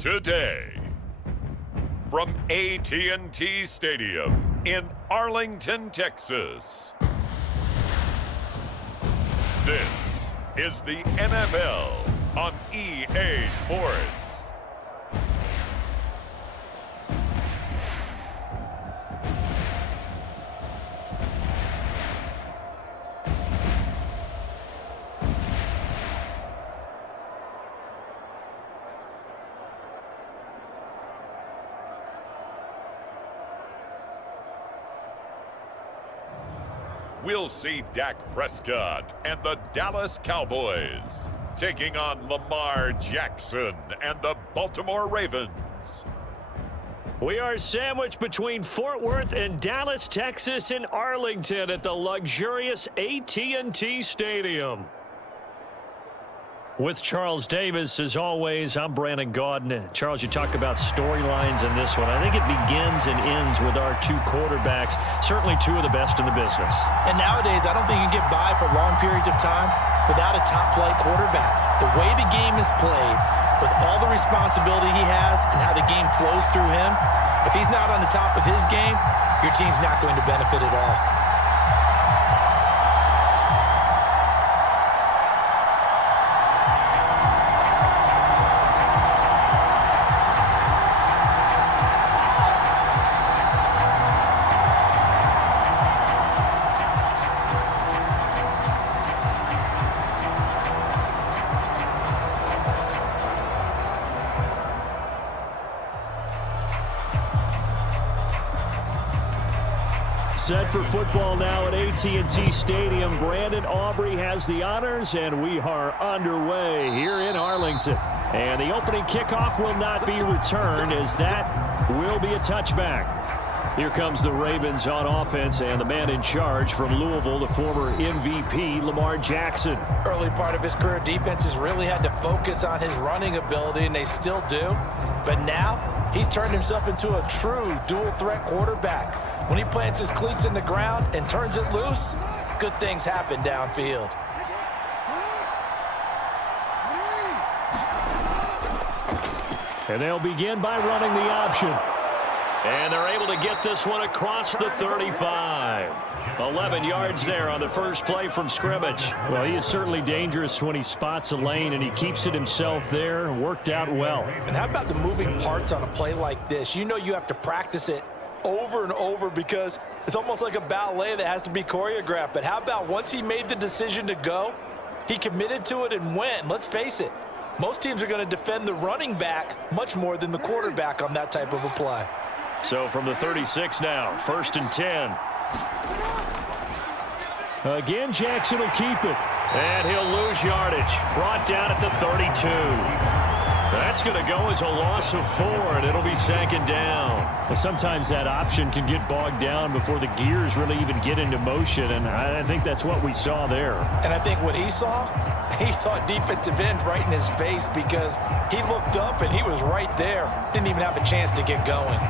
Today, from AT&T Stadium in Arlington, Texas, this is the NFL on EA Sports. We'll see Dak Prescott and the Dallas Cowboys taking on Lamar Jackson and the Baltimore Ravens. We are sandwiched between Fort Worth and Dallas, Texas, and Arlington at the luxurious AT&T Stadium. With Charles Davis, as always, I'm Brandon Gaudin. Charles, you talk about storylines in this one. I think it begins and ends with our two quarterbacks, certainly two of the best in the business. And nowadays, I don't think you can get by for long periods of time without a top-flight quarterback. The way the game is played, with all the responsibility he has and how the game flows through him, if he's not on the top of his game, your team's not going to benefit at all. Set for football now at AT&T Stadium. Brandon Aubrey has the honors, and we are underway here in Arlington. And the opening kickoff will not be returned, as that will be a touchback. Here comes the Ravens on offense, and the man in charge from Louisville, the former MVP, Lamar Jackson. Early part of his career, defenses really had to focus on his running ability, and they still do. But now, he's turned himself into a true dual-threat quarterback. When he plants his cleats in the ground and turns it loose, good things happen downfield. And they'll begin by running the option. And they're able to get this one across the 35. 11 yards there on the first play from scrimmage. Well, he is certainly dangerous when he spots a lane, and he keeps it himself there. Worked out well. And how about the moving parts on a play like this? You know you have to practice it over and over because it's almost like a ballet that has to be choreographed. But how about once he made the decision to go, he committed to it and went. Let's face it, most teams are going to defend the running back much more than the quarterback on that type of a play. So from the 36 now, 1st and 10. Again, Jackson will keep it. And he'll lose yardage. Brought down at the 32. That's going to go as a loss of 4, and it'll be 2nd down. Sometimes that option can get bogged down before the gears really even get into motion, and I think that's what we saw there. And I think what he saw a defensive end right in his face because he looked up and he was right there. Didn't even have a chance to get going.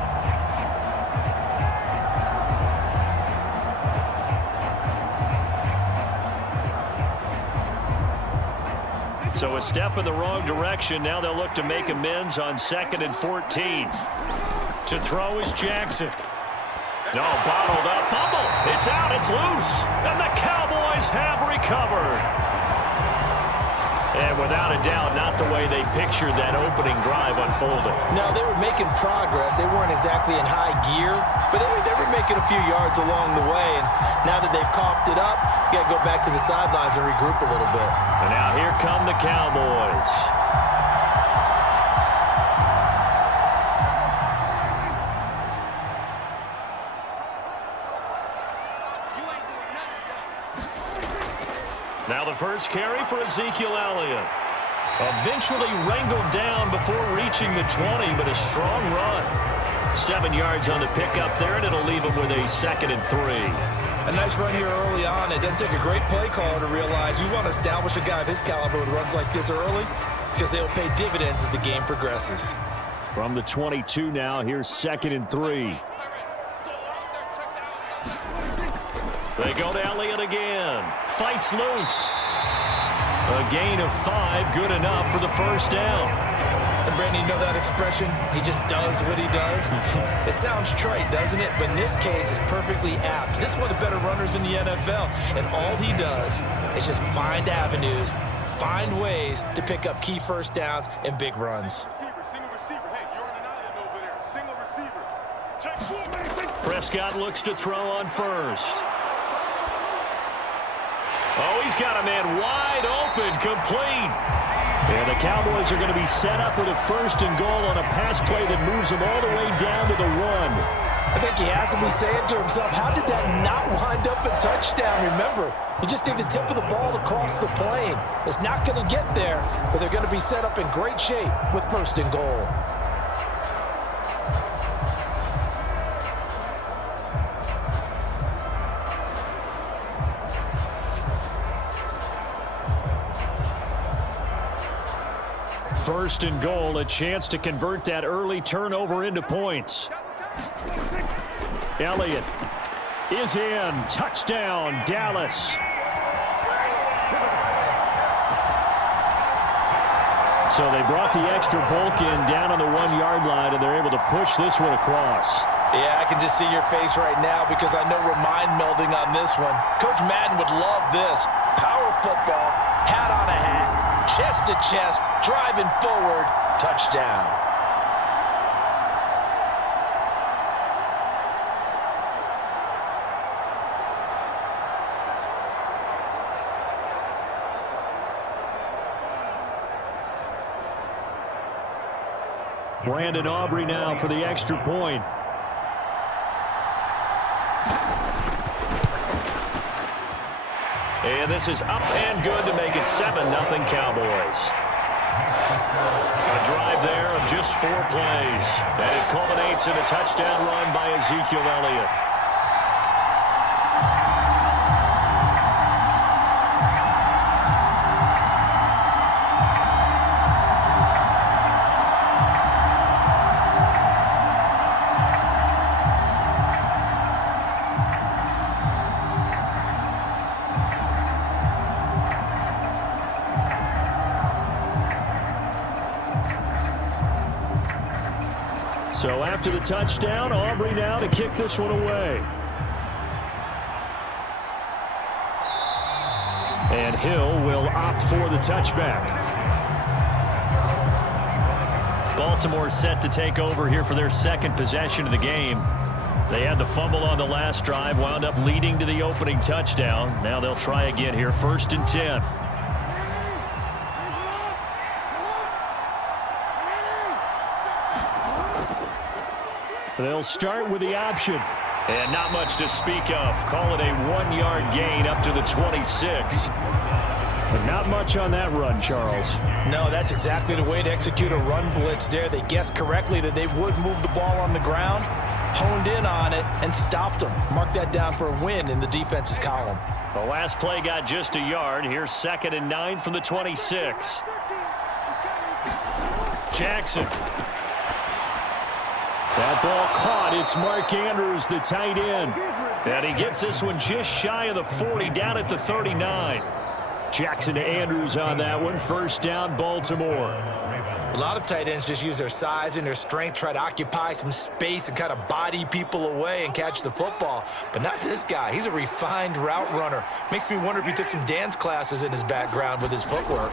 So a step in the wrong direction. Now they'll look to make amends on 2nd and 14. To throw is Jackson. No, bottled up. Fumble. It's out. It's loose. And the Cowboys have recovered. And without a doubt, not the way they pictured that opening drive unfolding. No, they were making progress. They weren't exactly in high gear, but they were making a few yards along the way. And now that they've coughed it up, you got to go back to the sidelines and regroup a little bit. And now here come the Cowboys. Now the first carry for Ezekiel Elliott. Eventually wrangled down before reaching the 20, but a strong run. 7 yards on the pickup there, and it'll leave him with a 2nd and 3. A nice run here early on. It doesn't take a great play caller to realize you want to establish a guy of his caliber who runs like this early because they'll pay dividends as the game progresses. From the 22 now, here's 2nd and 3. They go to Elliott again. Fights loose. A gain of 5, good enough for the first down. And Brandon, you know that expression? He just does what he does. It sounds trite, doesn't it? But in this case, it's perfectly apt. This is one of the better runners in the NFL. And all he does is just find avenues, find ways to pick up key first downs and big runs. Prescott looks to throw on first. Oh, he's got a man wide open, complete. And the Cowboys are going to be set up with a 1st and goal on a pass play that moves them all the way down to the 1. I think he has to be saying to himself, how did that not wind up a touchdown? Remember, you just need the tip of the ball to cross the plane. It's not going to get there, but they're going to be set up in great shape with 1st and goal. First and goal, a chance to convert that early turnover into points. Elliott is in. Touchdown, Dallas. So they brought the extra bulk in down on the 1-yard line, and they're able to push this one across. Yeah, I can just see your face right now because I know we're mind melding on this one. Coach Madden would love this. Power football, hat on a hat. Chest to chest, driving forward, touchdown. Brandon Aubrey now for the extra point. And this is up and good to make it 7-0 Cowboys. A drive there of just 4 plays. And it culminates in a touchdown run by Ezekiel Elliott. So after the touchdown, Aubrey now to kick this one away. And Hill will opt for the touchback. Baltimore set to take over here for their 2nd possession of the game. They had the fumble on the last drive, wound up leading to the opening touchdown. Now they'll try again here, 1st and 10. They'll start with the option. And not much to speak of. Call it a 1-yard gain up to the 26. But not much on that run, Charles. No, that's exactly the way to execute a run blitz there. They guessed correctly that they would move the ball on the ground, honed in on it, and stopped them. Mark that down for a win in the defense's column. The last play got just a yard. Here's 2nd and 9 from the 26. Jackson. That ball caught. It's Mark Andrews, the tight end. And he gets this one just shy of the 40, down at the 39. Jackson to Andrews on that one. 1st down, Baltimore. A lot of tight ends just use their size and their strength, try to occupy some space and kind of body people away and catch the football. But not this guy. He's a refined route runner. Makes me wonder if he took some dance classes in his background with his footwork.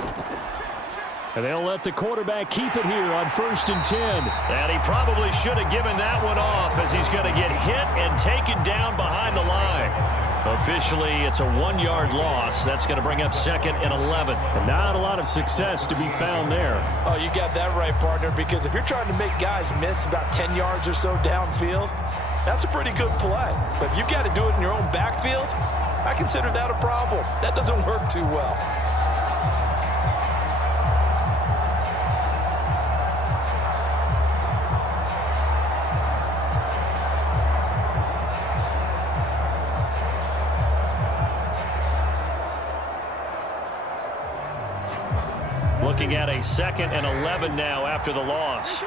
And they'll let the quarterback keep it here on 1st and 10. And he probably should have given that one off as he's going to get hit and taken down behind the line. Officially, it's a 1-yard loss. That's going to bring up 2nd and 11. And not a lot of success to be found there. Oh, you got that right, partner, because if you're trying to make guys miss about 10 yards or so downfield, that's a pretty good play. But if you've got to do it in your own backfield, I consider that a problem. That doesn't work too well. Looking at a 2nd and 11 now after the loss.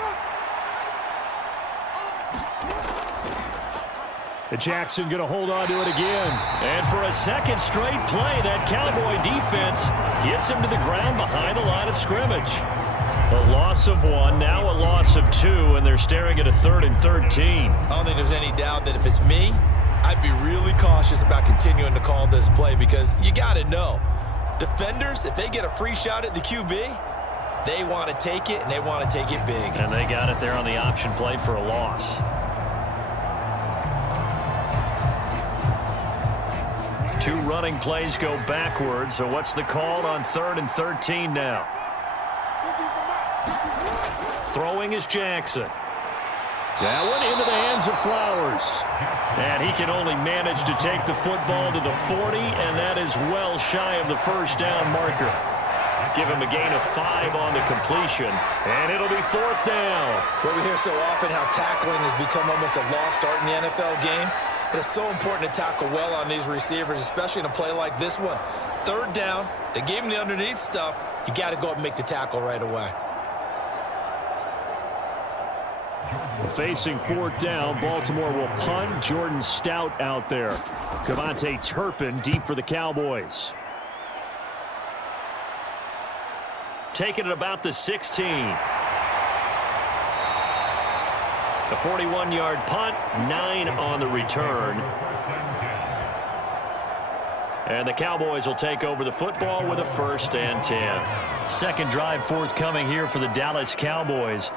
Jackson going to hold on to it again. And for a 2nd straight play, that Cowboy defense gets him to the ground behind the line of scrimmage. A loss of 1, now a loss of 2, and they're staring at a 3rd and 13. I don't think there's any doubt that if it's me, I'd be really cautious about continuing to call this play because you got to know, defenders, if they get a free shot at the QB, they want to take it, and they want to take it big. And they got it there on the option play for a loss. Two running plays go backwards, so what's the call on 3rd and 13 now? Throwing is Jackson. That one into the hands of Flowers. And he can only manage to take the football to the 40, and that is well shy of the first down marker. Give him a gain of 5 on the completion, and it'll be 4th down. Well, we hear so often how tackling has become almost a lost art in the NFL game. But it's so important to tackle well on these receivers, especially in a play like this one. 3rd down, they gave him the underneath stuff. You got to go up and make the tackle right away. Facing 4th down, Baltimore will punt. Jordan Stout out there. Cavante Turpin deep for the Cowboys. Taking it about the 16. The 41-yard punt, 9 on the return. And the Cowboys will take over the football with a 1st and 10. Second drive forthcoming here for the Dallas Cowboys.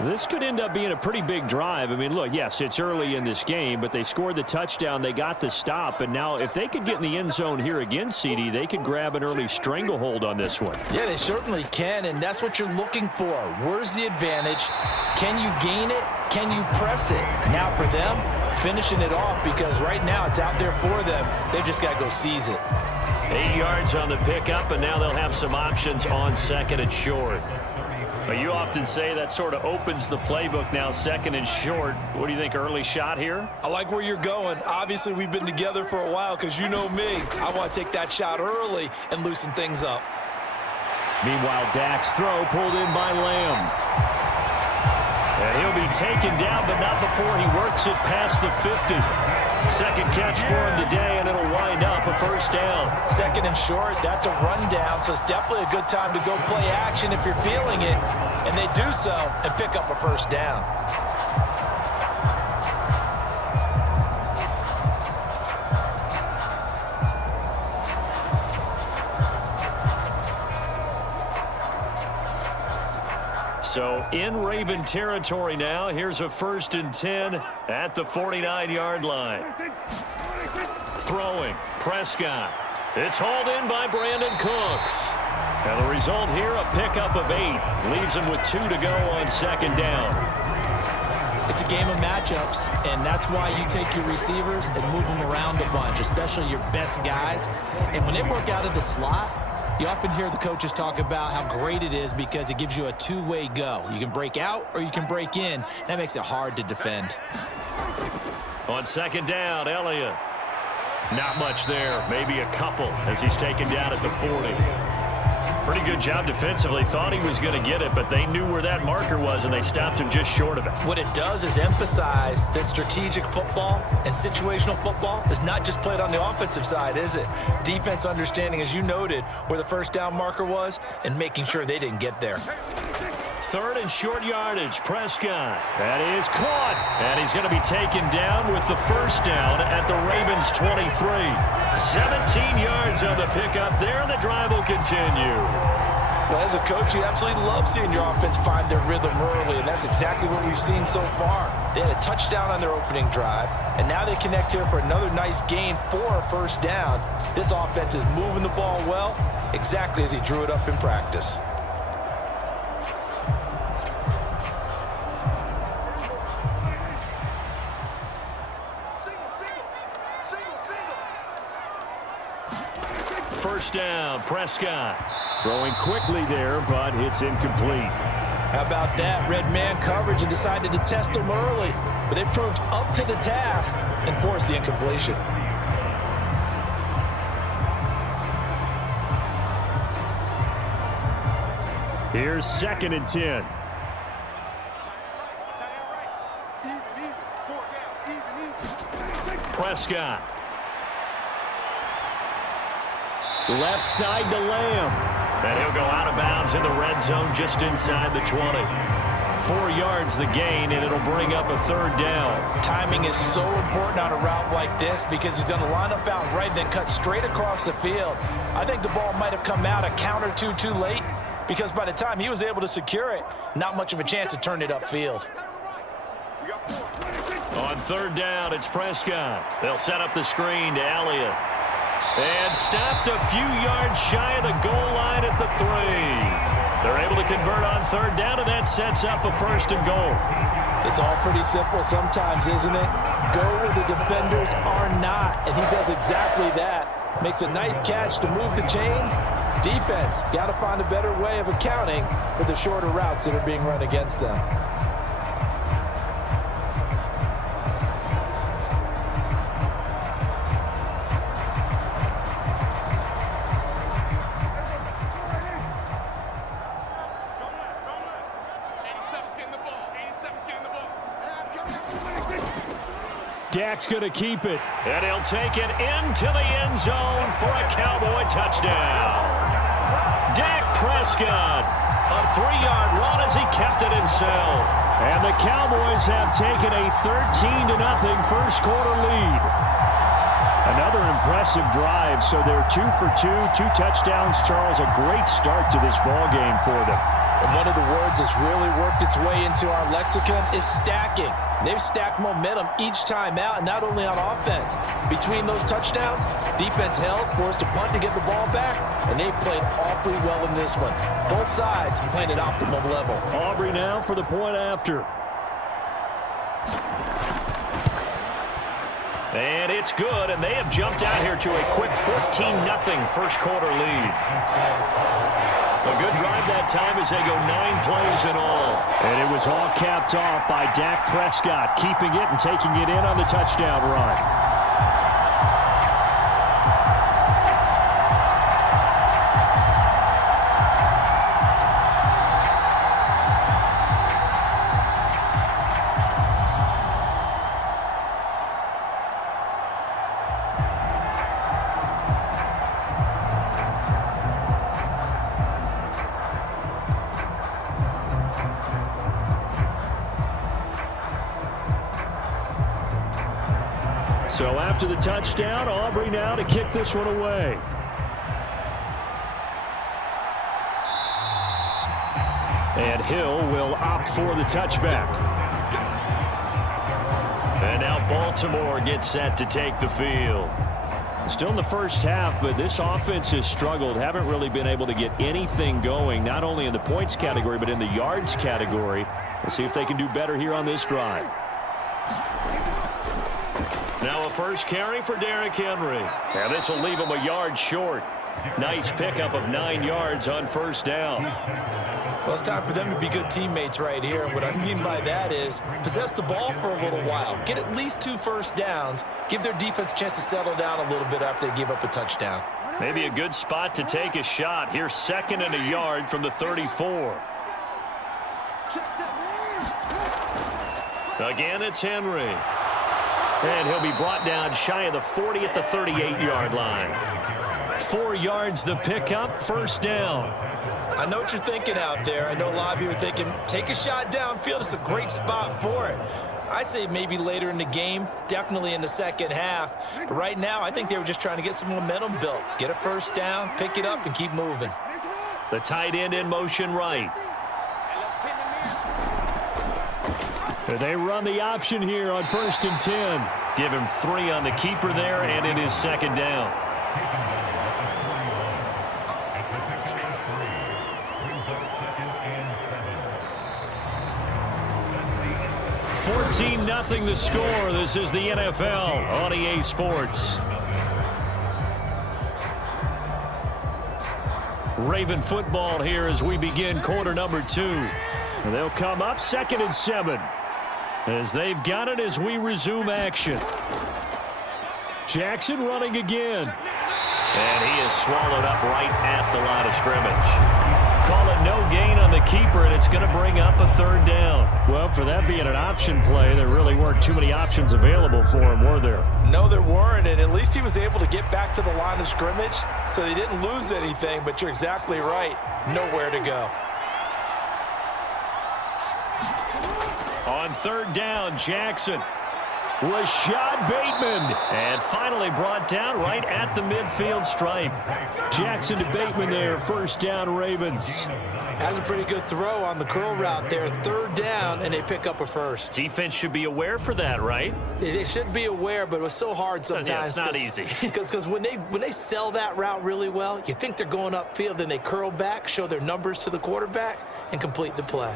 This could end up being a pretty big drive. I mean, look, yes, it's early in this game, but they scored the touchdown. They got the stop. And now if they could get in the end zone here again, CD, they could grab an early stranglehold on this one. Yeah, they certainly can, and that's what you're looking for. Where's the advantage? Can you gain it? Can you press it? Now for them, finishing it off because right now it's out there for them. They've just got to go seize it. 8 yards on the pickup, and now they'll have some options on 2nd and short. But you often say that sort of opens the playbook now, 2nd and short. What do you think, early shot here? I like where you're going. Obviously, we've been together for a while because you know me. I want to take that shot early and loosen things up. Meanwhile, Dak's throw pulled in by Lamb. And he'll be taken down, but not before he works it past the 50. Second catch for him today, and it'll wind up a 1st down. 2nd and short, that's a rundown, so it's definitely a good time to go play action if you're feeling it. And they do so and pick up a 1st down. So in Raven territory now. Here's a 1st and 10 at the 49-yard line. Throwing, Prescott. It's hauled in by Brandon Cooks. And the result here, a pickup of 8. Leaves him with 2 to go on 2nd down. It's a game of matchups, and that's why you take your receivers and move them around a bunch, especially your best guys. And when they work out of the slot, you often hear the coaches talk about how great it is because it gives you a two-way go. You can break out or you can break in. That makes it hard to defend. On 2nd down, Elliott. Not much there, maybe a couple as he's taken down at the 40. Pretty good job defensively. Thought he was going to get it, but they knew where that marker was, and they stopped him just short of it. What it does is emphasize that strategic football and situational football is not just played on the offensive side, is it? Defense understanding, as you noted, where the 1st down marker was and making sure they didn't get there. 3rd and short yardage, Prescott. That is caught, and he's going to be taken down with the 1st down at the Ravens' 23. 17 yards on the pickup there, and the drive will continue. Well, as a coach, you absolutely love seeing your offense find their rhythm early, and that's exactly what we've seen so far. They had a touchdown on their opening drive, and now they connect here for another nice gain for a 1st down. This offense is moving the ball well, exactly as he drew it up in practice. First down, Prescott. Throwing quickly there, but it's incomplete. How about that? Red man coverage and decided to test them early. But they proved up to the task and forced the incompletion. Here's 2nd and 10. Prescott. Left side to Lamb. And he'll go out of bounds in the red zone just inside the 20. 4 yards the gain, and it'll bring up a third down. Timing is so important on a route like this because he's going to line up out right, then cut straight across the field. I think the ball might have come out a count or two too late because by the time he was able to secure it, not much of a chance to turn it upfield. On third down, it's Prescott. They'll set up the screen to Elliott. And stopped a few yards shy of the goal line at the 3. They're able to convert on third down, and that sets up a first and goal. It's all pretty simple sometimes, isn't it? Go where the defenders are not, and he does exactly that. Makes a nice catch to move the chains. Defense, got to find a better way of accounting for the shorter routes that are being run against them. Dak's going to keep it, and he'll take it into the end zone for a Cowboy touchdown. Dak Prescott, a 3-yard run as he kept it himself. And the Cowboys have taken a 13-0 first quarter lead. Another impressive drive, so they're 2 for 2, 2 touchdowns. Charles, a great start to this ball game for them. And one of the words that's really worked its way into our lexicon is stacking. They've stacked momentum each time out, not only on offense. Between those touchdowns, defense held, forced a punt to get the ball back, and they've played awfully well in this one. Both sides playing at optimum level. Aubrey now for the point after. And it's good, and they have jumped out here to a quick 14-0 first quarter lead. A good drive that time as they go 9 plays in all. And it was all capped off by Dak Prescott, keeping it and taking it in on the touchdown run. So after the touchdown, Aubrey now to kick this one away. And Hill will opt for the touchback. And now Baltimore gets set to take the field. Still in the first half, but this offense has struggled. Haven't really been able to get anything going, not only in the points category, but in the yards category. Let's see if they can do better here on this drive. Now a first carry for Derrick Henry. And this will leave him a yard short. Nice pickup of 9 yards on first down. Well, it's time for them to be good teammates right here. And what I mean by that is possess the ball for a little while. Get at least 2 first downs. Give their defense a chance to settle down a little bit after they give up a touchdown. Maybe a good spot to take a shot. Here's 2nd and a yard from the 34. Again, it's Henry. And he'll be brought down shy of the 40 at the 38-yard line. 4 yards the pickup, first down. I know what you're thinking out there. I know a lot of you are thinking, take a shot downfield. It's a great spot for it. I'd say maybe later in the game, definitely in the second half. But right now, I think they were just trying to get some momentum built. Get a first down, pick it up, and keep moving. The tight end in motion right. They run the option here on 1st and 10. Give him 3 on the keeper there, and it is 2nd down. Nothing the score. This is the NFL on EA Sports. Raven football here as we begin quarter number 2. And they'll come up 2nd and 7 as they've got it as we resume action. Jackson running again. And he is swallowed up right at the line of scrimmage. Call it no gain on the keeper, and it's going to bring up a third down. Well, for that being an option play, there really weren't too many options available for him, were there? No, there weren't, and at least he was able to get back to the line of scrimmage, so they didn't lose anything, but you're exactly right. Nowhere to go. On third down, Jackson. Rashad Bateman, and finally brought down right at the midfield stripe. Jackson to Bateman there, first down Ravens. Has a pretty good throw on the curl route there. Third down, and they pick up a first. Defense should be aware for that, right? They should be aware, but it was so hard sometimes. Yeah, it's not easy. Because when they sell that route really well, you think they're going upfield, then they curl back, show their numbers to the quarterback, and complete the play.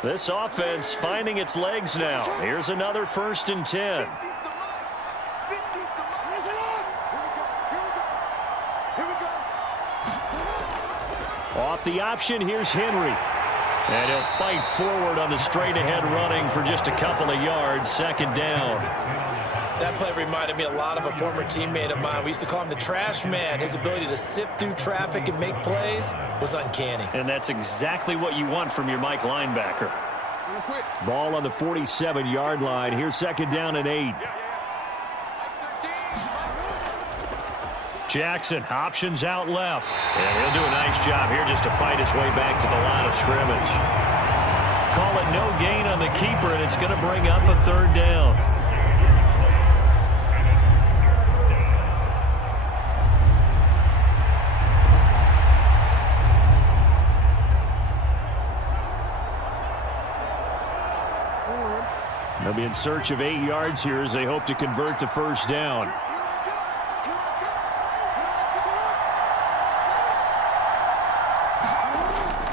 This offense finding its legs now. Here's another 1st and 10. Off the option, here's Henry. And he'll fight forward on the straight-ahead running for just a couple of yards. Second down. That play reminded me a lot of a former teammate of mine. We used to call him the trash man. His ability to sift through traffic and make plays was uncanny. And that's exactly what you want from your Mike linebacker. Ball on the 47-yard line. Here's second down and 8. Jackson, options out left. And he'll do a nice job here just to fight his way back to the line of scrimmage. Call it no gain on the keeper, and it's going to bring up a third down. They'll be in search of 8 yards here as they hope to convert the first down.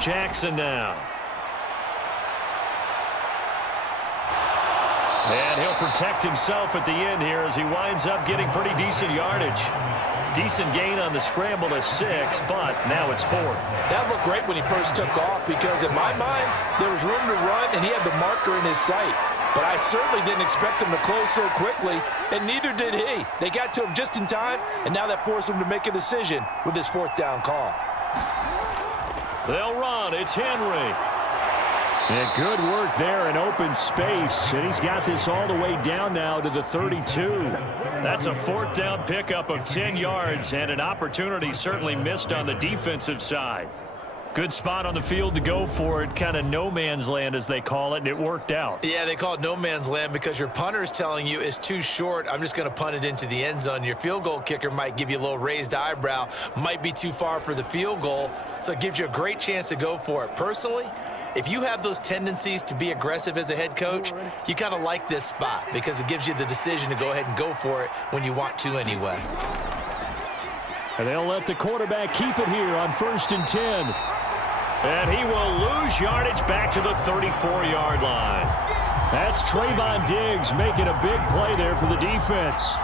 Jackson now. And he'll protect himself at the end here as he winds up getting pretty decent yardage. Decent gain on the scramble to 6, but now it's 4th. That looked great when he first took off because in my mind, there was room to run and he had the marker in his sight. But I certainly didn't expect him to close so quickly, and neither did he. They got to him just in time, and now that forced him to make a decision with his 4th down call. They'll run. It's Henry. And good work there in open space. And he's got this all the way down now to the 32. That's a 4th down pickup of 10 yards and an opportunity certainly missed on the defensive side. Good spot on the field to go for it. Kind of no man's land, as they call it, and it worked out. Yeah, they call it no man's land because your punter is telling you it's too short. I'm just going to punt it into the end zone. Your field goal kicker might give you a little raised eyebrow, might be too far for the field goal, so it gives you a great chance to go for it. Personally, if you have those tendencies to be aggressive as a head coach, you kind of like this spot because it gives you the decision to go ahead and go for it when you want to anyway. And they'll let the quarterback keep it here on 1st and 10. And he will lose yardage back to the 34-yard line. That's Trayvon Diggs making a big play there for the defense.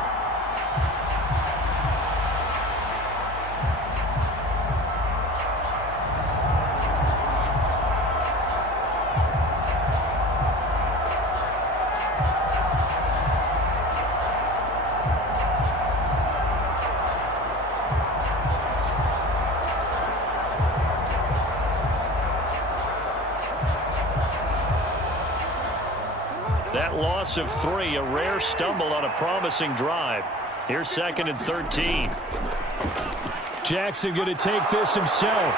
That loss of 3, a rare stumble on a promising drive. Here's 2nd and 13. Jackson going to take this himself.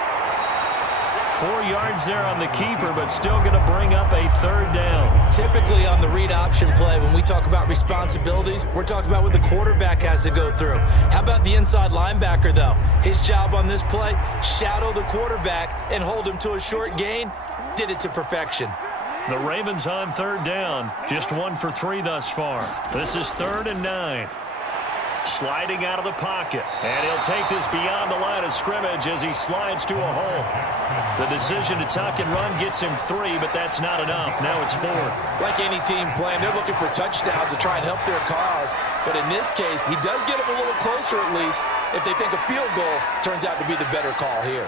4 yards there on the keeper, but still going to bring up a 3rd down. Typically on the read option play, when we talk about responsibilities, we're talking about what the quarterback has to go through. How about the inside linebacker, though? His job on this play, shadow the quarterback and hold him to a short gain. Did it to perfection. The Ravens on 3rd down. Just 1 for 3 thus far. This is 3rd and 9. Sliding out of the pocket. And he'll take this beyond the line of scrimmage as he slides to a hole. The decision to tuck and run gets him 3, but that's not enough. Now it's 4th. Like any team playing, they're looking for touchdowns to try and help their cause. But in this case, he does get them a little closer at least if they think a field goal turns out to be the better call here.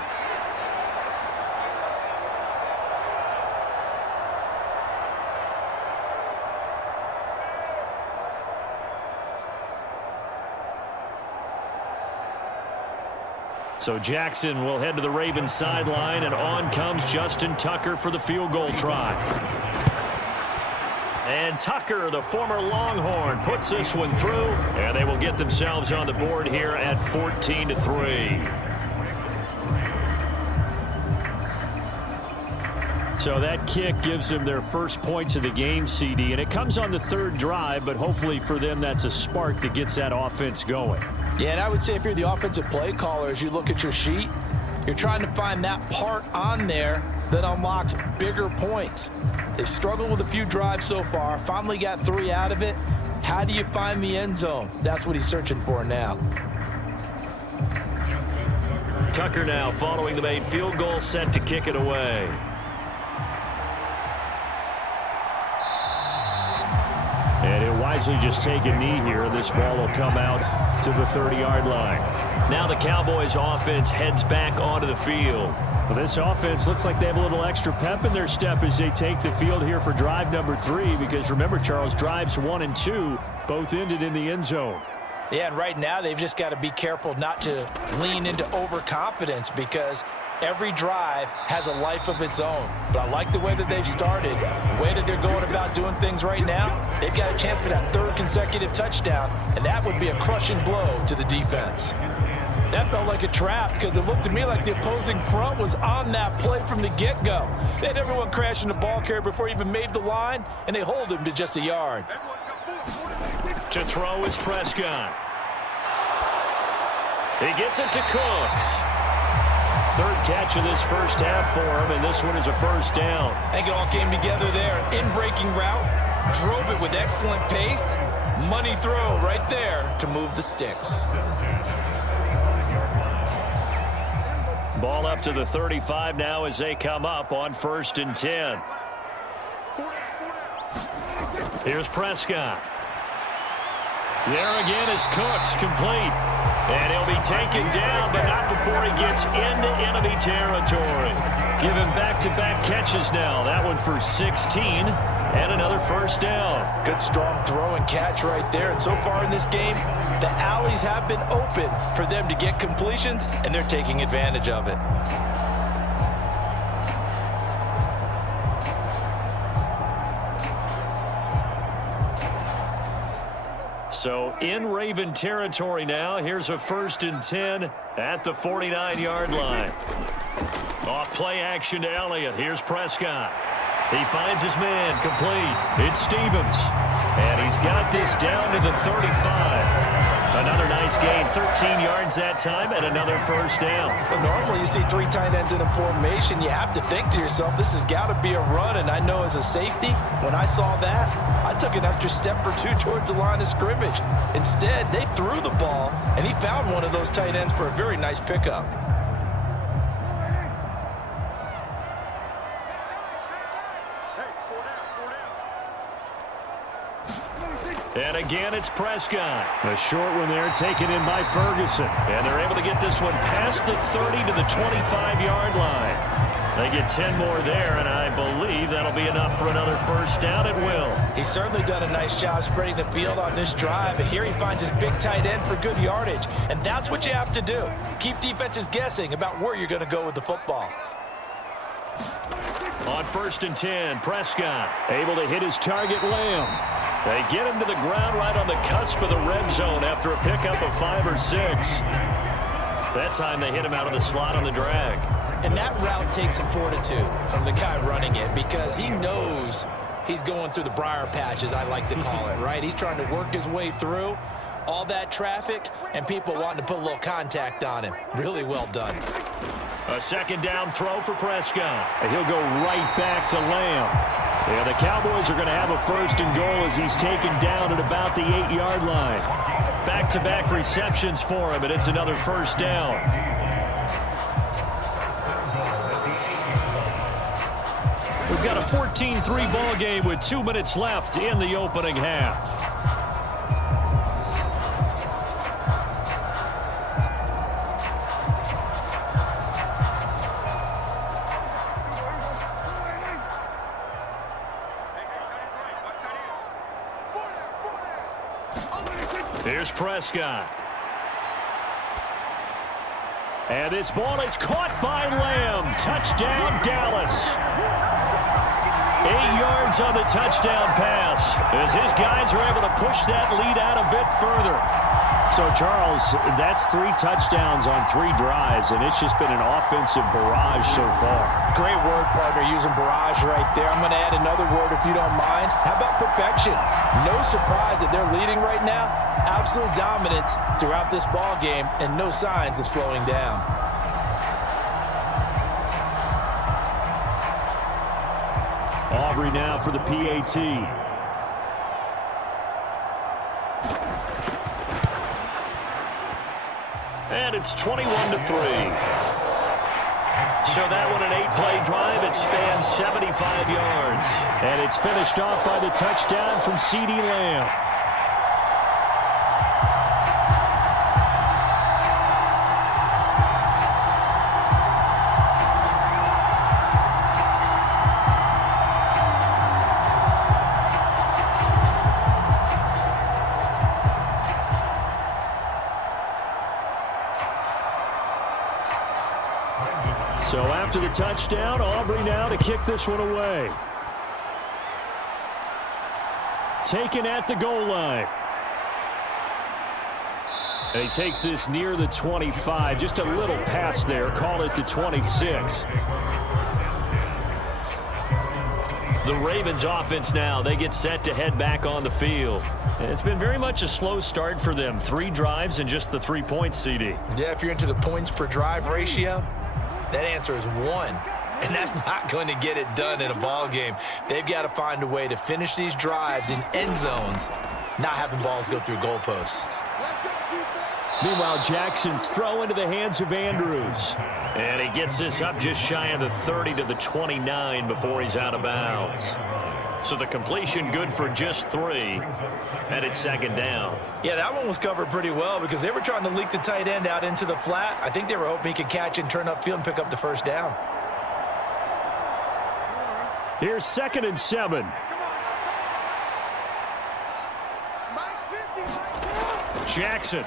So Jackson will head to the Ravens sideline, and on comes Justin Tucker for the field goal try. And Tucker, the former Longhorn, puts this one through, and they will get themselves on the board here at 14-3. So that kick gives them their first points of the game, CD, and it comes on the third drive, but hopefully for them that's a spark that gets that offense going. Yeah, and I would say if you're the offensive play caller, as you look at your sheet, you're trying to find that part on there that unlocks bigger points. They've struggled with a few drives so far, finally got 3 out of it. How do you find the end zone? That's what he's searching for now. Tucker now following the made field goal, set to kick it away. And he'll wisely just take a knee here. This ball will come out to the 30-yard line. Now the Cowboys offense heads back onto the field. Well, this offense looks like they have a little extra pep in their step as they take the field here for drive number 3, because remember, Charles, drives 1 and 2 both ended in the end zone. Yeah, and right now they've just got to be careful not to lean into overconfidence, because every drive has a life of its own. But I like the way that they've started, the way that they're going about doing things right now. They've got a chance for that 3rd consecutive touchdown, and that would be a crushing blow to the defense. That felt like a trap, because it looked to me like the opposing front was on that play from the get-go. They had everyone crashing the ball carrier before he even made the line, and they hold him to just a yard. To throw is Prescott. He gets it to Cooks. 3rd catch of this first half for him, and this one is a first down. I think it all came together there. In-breaking route, drove it with excellent pace. Money throw right there to move the sticks. Ball up to the 35 now as they come up on 1st and 10. Here's Prescott. There again is Cooks, complete. And he'll be taken down, but not before he gets into enemy territory. Give him back-to-back catches now. That one for 16 and another first down. Good strong throw and catch right there. And so far in this game, the alleys have been open for them to get completions, and they're taking advantage of it. So in Raven territory now. Here's a 1st and 10 at the 49-yard line. Off play action to Elliott. Here's Prescott. He finds his man, complete. It's Stevens. And he's got this down to the 35. Another nice gain, 13 yards that time, and another first down. Well, normally you see 3 tight ends in a formation. You have to think to yourself, this has got to be a run. And I know as a safety, when I saw that, I took an extra step or 2 towards the line of scrimmage. Instead, they threw the ball, and he found one of those tight ends for a very nice pickup. And again, it's Prescott. A short one there taken in by Ferguson. And they're able to get this one past the 30 to the 25-yard line. They get 10 more there, and I believe that'll be enough for another first down at will. He's certainly done a nice job spreading the field on this drive, and here he finds his big tight end for good yardage. And that's what you have to do. Keep defenses guessing about where you're going to go with the football. On 1st and 10, Prescott able to hit his target, Lamb. They get him to the ground right on the cusp of the red zone after a pickup of 5 or 6. That time they hit him out of the slot on the drag. And that route takes some fortitude from the guy running it, because he knows he's going through the briar patch, as I like to call it, right? He's trying to work his way through all that traffic and people wanting to put a little contact on him. Really well done. A 2nd down throw for Prescott. And he'll go right back to Lamb. And the Cowboys are going to have a 1st and goal as he's taken down at about the 8-yard line. Back-to-back receptions for him, and it's another first down. We've got a 14-3 ball game with 2 minutes left in the opening half. Here's Prescott. And this ball is caught by Lamb. Touchdown, Dallas. 8 yards on the touchdown pass as his guys are able to push that lead out a bit further. So, Charles, that's 3 touchdowns on 3 drives, and it's just been an offensive barrage so far. Great word, partner, using barrage right there. I'm going to add another word if you don't mind. How about perfection? No surprise that they're leading right now. Absolute dominance throughout this ball game and no signs of slowing down. Aubrey now for the PAT. And it's 21-3. So that one, an 8-play drive. It spans 75 yards. And it's finished off by the touchdown from CeeDee Lamb. So after the touchdown, Aubrey now to kick this one away. Taken at the goal line. And he takes this near the 25. Just a little pass there. Call it the 26. The Ravens offense now, they get set to head back on the field. And it's been very much a slow start for them. 3 drives and just the 3 points, CD. Yeah, if you're into the points per drive ratio, that answer is 1, and that's not going to get it done in a ball game. They've got to find a way to finish these drives in end zones, not having balls go through goalposts. Meanwhile, Jackson's throw into the hands of Andrews. And he gets this up just shy of the 30 to the 29 before he's out of bounds. So the completion good for just 3, and it's second down. Yeah, that one was covered pretty well because they were trying to leak the tight end out into the flat. I think they were hoping he could catch and turn upfield and pick up the first down. Here's 2nd and 7. Jackson.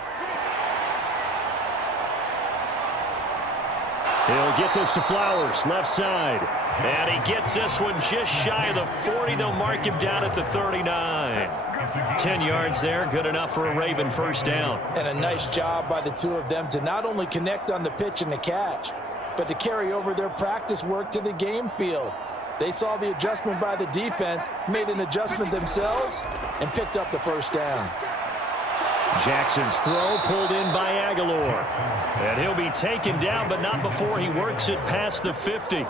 He'll get this to Flowers, left side. And he gets this one just shy of the 40. They'll mark him down at the 39. 10 yards there, good enough for a Raven first down. And a nice job by the 2 of them to not only connect on the pitch and the catch, but to carry over their practice work to the game field. They saw the adjustment by the defense, made an adjustment themselves, and picked up the first down. Jackson's throw pulled in by Aguilar. And he'll be taken down, but not before he works it past the 50.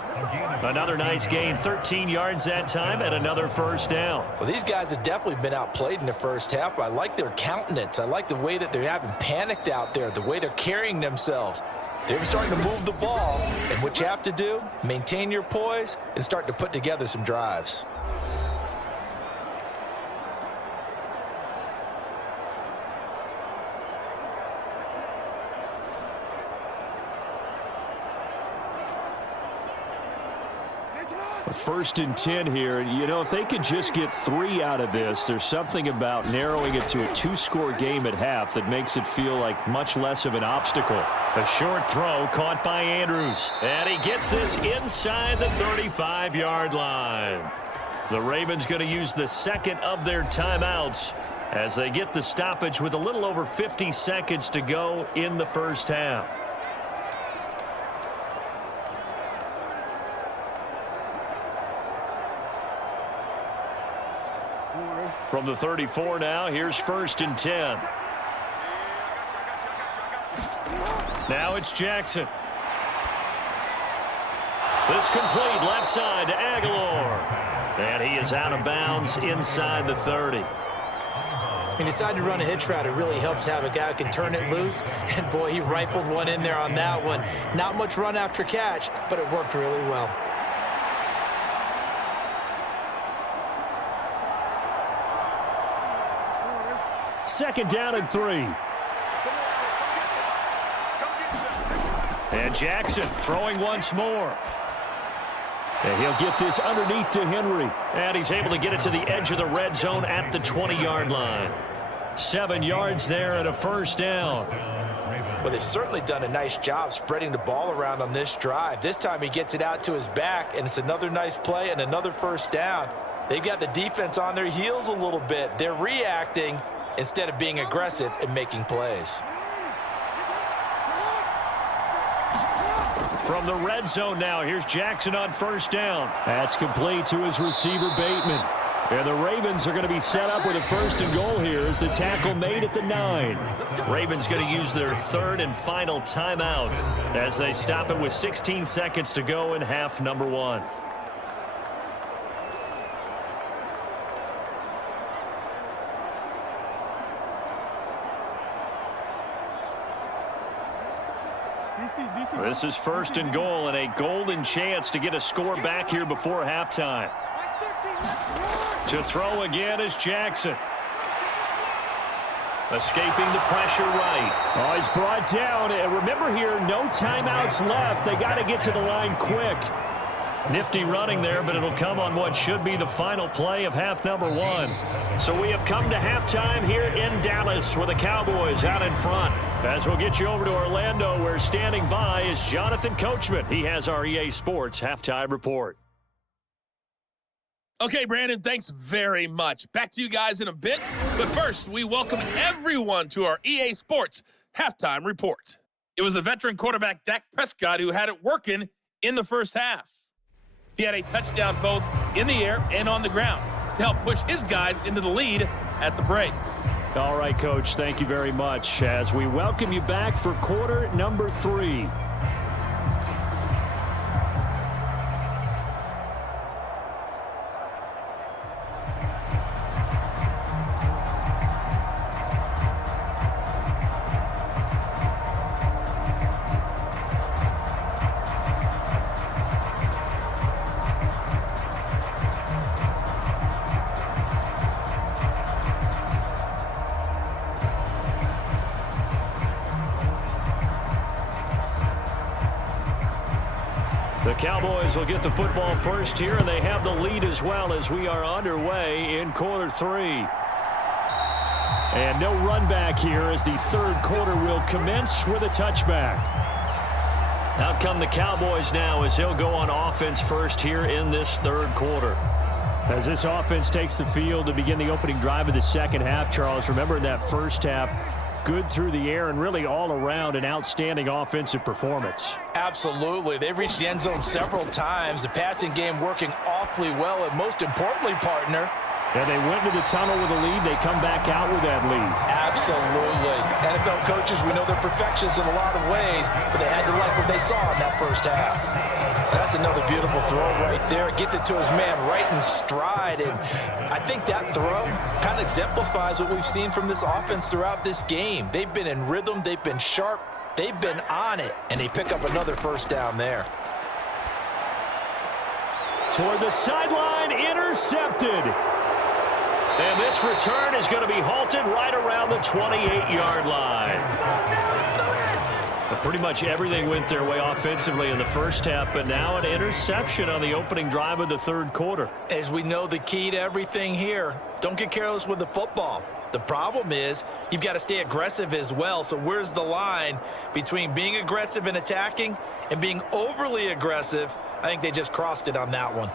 Another nice gain, 13 yards that time, and another first down. Well, these guys have definitely been outplayed in the first half. I like their countenance. I like the way that they haven't panicked out there, the way they're carrying themselves. They're starting to move the ball, and what you have to do, maintain your poise and start to put together some drives. First and 10 here. You know, if they could just get 3 out of this, there's something about narrowing it to a 2-score game at half that makes it feel like much less of an obstacle. A short throw caught by Andrews. And he gets this inside the 35-yard line. The Ravens going to use the 2nd of their timeouts as they get the stoppage with a little over 50 seconds to go in the first half. From the 34 now, here's 1st and 10. Now it's Jackson. This complete left side to Aguilar. And he is out of bounds inside the 30. He decided to run a hitch route. It really helps to have a guy who can turn it loose. And, boy, he rifled one in there on that one. Not much run after catch, but it worked really well. Second down and 3. And Jackson throwing once more. And he'll get this underneath to Henry. And he's able to get it to the edge of the red zone at the 20-yard line. 7 yards there and a first down. Well, they've certainly done a nice job spreading the ball around on this drive. This time he gets it out to his back, and it's another nice play and another first down. They've got the defense on their heels a little bit. They're reacting instead of being aggressive and making plays. From the red zone now, here's Jackson on first down. That's complete to his receiver, Bateman. And the Ravens are going to be set up with a 1st and goal here as the tackle made at the 9. Ravens going to use their 3rd and final timeout as they stop it with 16 seconds to go in half number 1. This is 1st and goal and a golden chance to get a score back here before halftime. To throw again is Jackson. Escaping the pressure right. Oh, he's brought down. And remember here, no timeouts left. They got to get to the line quick. Nifty running there, but it'll come on what should be the final play of half number 1. So we have come to halftime here in Dallas with the Cowboys out in front. As we'll get you over to Orlando, where standing by is Jonathan Coachman. He has our EA Sports Halftime Report. Okay, Brandon, thanks very much. Back to you guys in a bit. But first, we welcome everyone to our EA Sports Halftime Report. It was the veteran quarterback Dak Prescott who had it working in the first half. He had a touchdown both in the air and on the ground to help push his guys into the lead at the break. All right, Coach, thank you very much as we welcome you back for quarter number 3. The Cowboys will get the football first here, and they have the lead as well as we are underway in quarter 3. And no run back here as the 3rd quarter will commence with a touchback. Out come the Cowboys now as they'll go on offense first here in this 3rd quarter. As this offense takes the field to begin the opening drive of the second half, Charles, remember in that first half, good through the air and really all around an outstanding offensive performance. Absolutely. They reached the end zone several times. The passing game working awfully well, and most importantly, partner, and they went to the tunnel with a lead. They come back out with that lead. Absolutely. NFL coaches, we know they're perfectionists in a lot of ways, but they had to like what they saw in that first half. That's another beautiful throw right there. Gets it to his man right in stride, and I think that throw kind of exemplifies what we've seen from this offense throughout this game. They've been in rhythm. They've been sharp. They've been on it, and they pick up another first down there. Toward the sideline, intercepted. And this return is going to be halted right around the 28-yard line. But pretty much everything went their way offensively in the first half, but now an interception on the opening drive of the 3rd quarter. As we know, the key to everything here, don't get careless with the football. The problem is you've got to stay aggressive as well. So where's the line between being aggressive and attacking and being overly aggressive? I think they just crossed it on that one.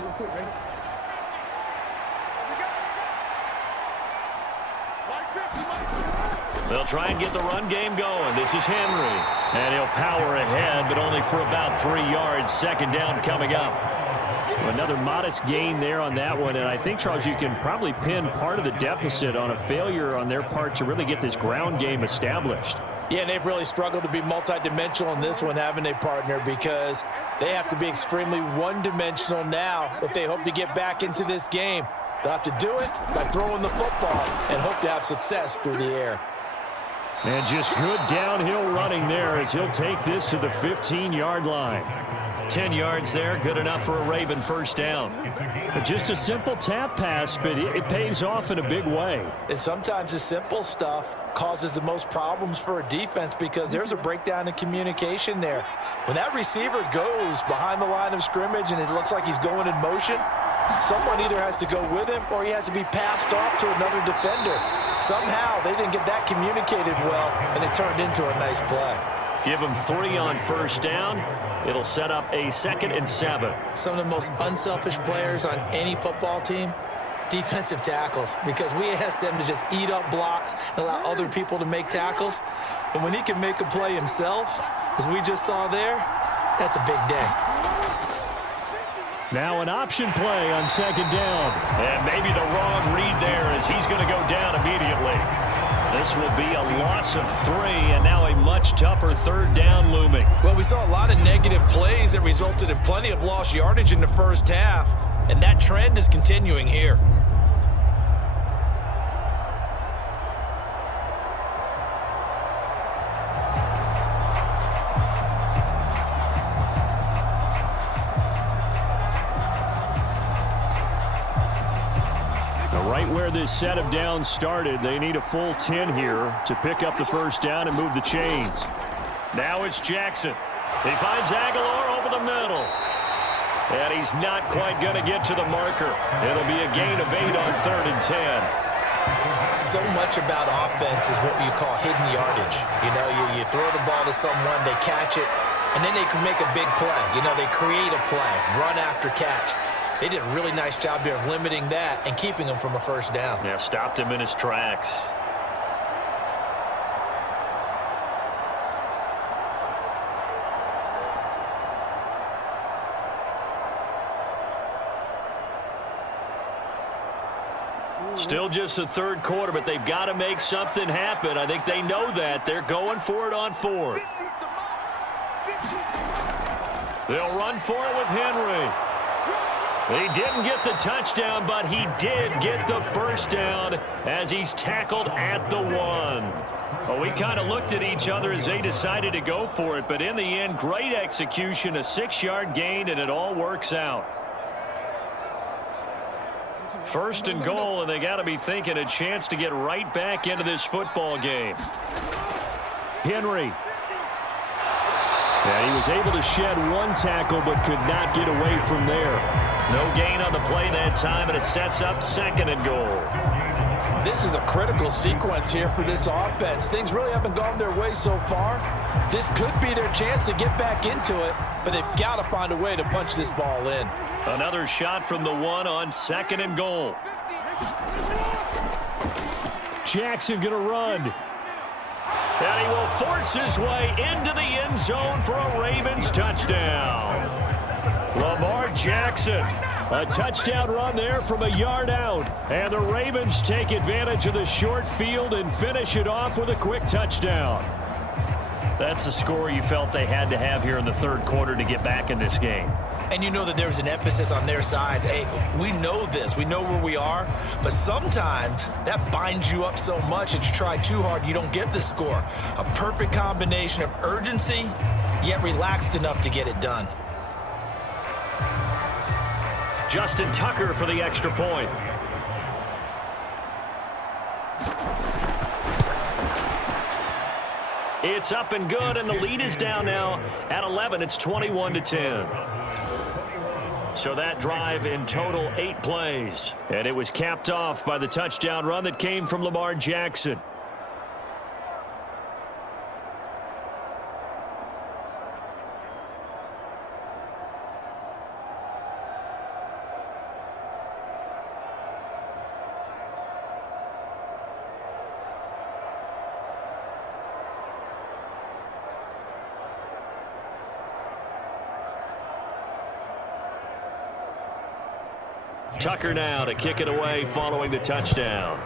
Real quick, ready? They'll try and get the run game going. This is Henry. And he'll power ahead, but only for about 3 yards. 2nd down coming up. Another modest gain there on that one. And I think, Charles, you can probably pin part of the deficit on a failure on their part to really get this ground game established. Yeah, and they've really struggled to be multidimensional in this one, haven't they, partner? Because they have to be extremely one-dimensional now if they hope to get back into this game. They'll have to do it by throwing the football and hope to have success through the air. And just good downhill running there as he'll take this to the 15-yard line. 10 yards there, good enough for a Raven first down. Just a simple tap pass, but it pays off in a big way. And sometimes the simple stuff causes the most problems for a defense because there's a breakdown in communication there. When that receiver goes behind the line of scrimmage and it looks like he's going in motion, someone either has to go with him or he has to be passed off to another defender. Somehow they didn't get that communicated well, and it turned into a nice play. Give them 3 on first down. It'll set up a 2nd and 7. Some of the most unselfish players on any football team, defensive tackles, because we ask them to just eat up blocks and allow other people to make tackles. But when he can make a play himself, as we just saw there, that's a big day. Now an option play on 2nd down. And maybe the wrong read there as he's going to go down immediately. This will be a loss of 3, and now a much tougher 3rd down looming. Well, we saw a lot of negative plays that resulted in plenty of lost yardage in the first half, and that trend is continuing here. Right where this set of downs started, they need a full 10 here to pick up the first down and move the chains. Now it's Jackson. He finds Aguilar over the middle. And he's not quite going to get to the marker. It'll be a gain of 8 on 3rd and 10. So much about offense is what you call hidden yardage. You know, you throw the ball to someone, they catch it, and then they can make a big play. You know, they create a play, run after catch. They did a really nice job here of limiting that and keeping him from a first down. Yeah, stopped him in his tracks. Still just the 3rd quarter, but they've got to make something happen. I think they know that. They're going for it on 4th. They'll run for it with Henry. He didn't get the touchdown, but he did get the first down as he's tackled at the 1. Well, we kind of looked at each other as they decided to go for it, but in the end, great execution, a 6-yard gain, and it all works out. 1st and goal, and they got to be thinking a chance to get right back into this football game. Henry. Yeah, he was able to shed 1 tackle, but could not get away from there. No gain on the play that time, and it sets up 2nd and goal. This is a critical sequence here for this offense. Things really haven't gone their way so far. This could be their chance to get back into it, but they've got to find a way to punch this ball in. Another shot from the 1 on 2nd and goal. Jackson going to run. And he will force his way into the end zone for a Ravens touchdown. Lamar Jackson, a touchdown run there from a yard out. And the Ravens take advantage of the short field and finish it off with a quick touchdown. That's a score you felt they had to have here in the 3rd quarter to get back in this game. And you know that there was an emphasis on their side. Hey, we know this. We know where we are. But sometimes that binds you up so much that you try too hard, you don't get the score. A perfect combination of urgency, yet relaxed enough to get it done. Justin Tucker for the extra point. It's up and good, and the lead is down now at 11. It's 21-10. So that drive in total 8 plays. And it was capped off by the touchdown run that came from Lamar Jackson. Tucker now to kick it away following the touchdown.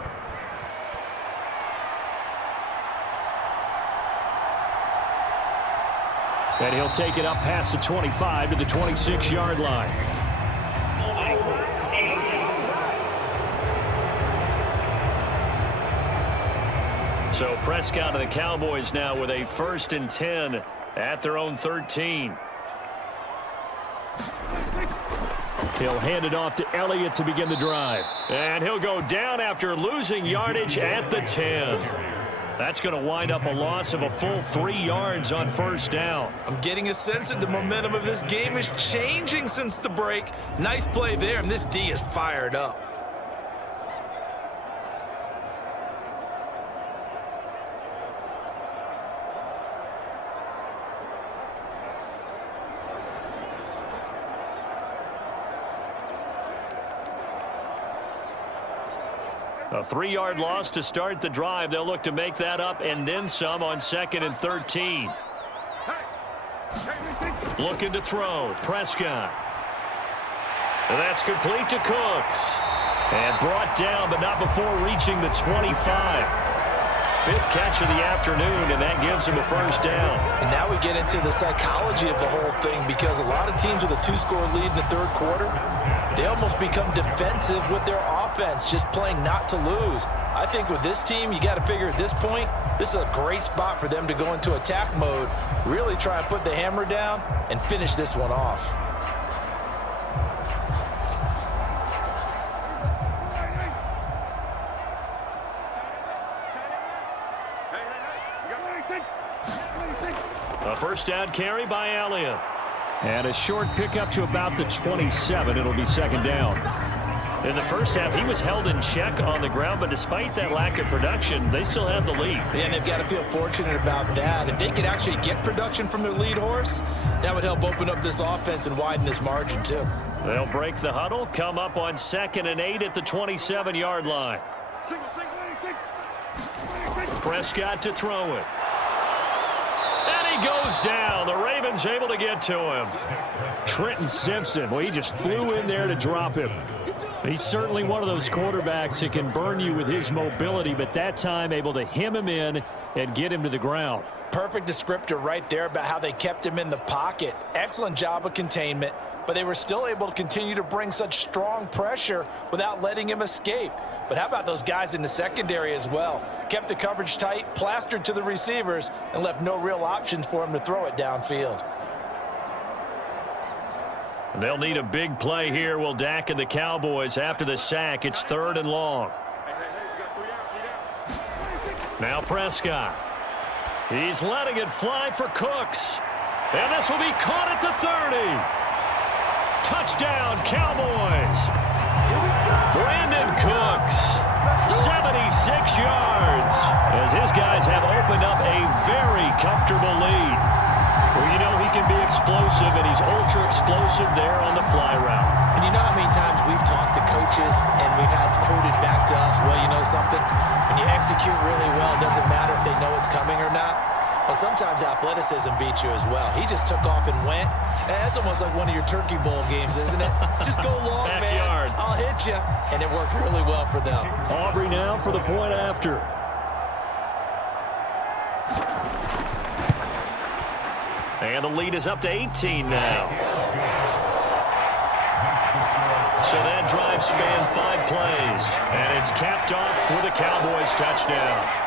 And he'll take it up past the 25 to the 26-yard line. So Prescott and the Cowboys now with a 1st and 10 at their own 13. He'll hand it off to Elliott to begin the drive. And he'll go down after losing yardage at the 10. That's going to wind up a loss of a full 3 yards on first down. I'm getting a sense that the momentum of this game is changing since the break. Nice play there, and this D is fired up. A 3-yard loss to start the drive. They'll look to make that up and then some on 2nd and 13. Looking to throw. Prescott. And that's complete to Cooks. And brought down, but not before reaching the 25. 5th catch of the afternoon, and that gives him a first down. And now we get into the psychology of the whole thing, because a lot of teams with a 2-score lead in the 3rd quarter, they almost become defensive with their offense, just playing not to lose. I think with this team, you got to figure at this point, this is a great spot for them to go into attack mode, really try and put the hammer down and finish this one off. A first down carry by Elliott. And a short pickup to about the 27. It'll be 2nd down. In the first half, he was held in check on the ground, but despite that lack of production, they still have the lead. Yeah, and they've got to feel fortunate about that. If they could actually get production from their lead horse, that would help open up this offense and widen this margin, too. They'll break the huddle, come up on 2nd and 8 at the 27-yard line. Prescott to throw it. He goes down. The Ravens able to get to him. Trenton Simpson, well, he just flew in there to drop him. He's certainly one of those quarterbacks that can burn you with his mobility, but that time able to hem him in and get him to the ground. Perfect descriptor right there about how they kept him in the pocket. Excellent job of containment, but they were still able to continue to bring such strong pressure without letting him escape. But how about those guys in the secondary as well? Kept the coverage tight, plastered to the receivers, and left no real options for him to throw it downfield. They'll need a big play here, will Dak and the Cowboys after the sack. It's 3rd and long. Now Prescott. He's letting it fly for Cooks. And this will be caught at the 30. Touchdown, Cowboys. Brandon Cooks, 76 yards, as his guys have opened up a very comfortable lead. Well, you know he can be explosive, and he's ultra-explosive there on the fly route. And you know how many times we've talked to coaches and we've had quoted back to us, well, you know something? When you execute really well, it doesn't matter if they know it's coming or not. Well, sometimes athleticism beats you as well. He just took off and went. That's almost like one of your Turkey Bowl games, isn't it? Just go long, Backyard. man. I'll hit you. And it worked really well for them. Aubrey now for the point after. And the lead is up to 18 now. So that drive spanned 5 plays. And it's capped off for the Cowboys touchdown.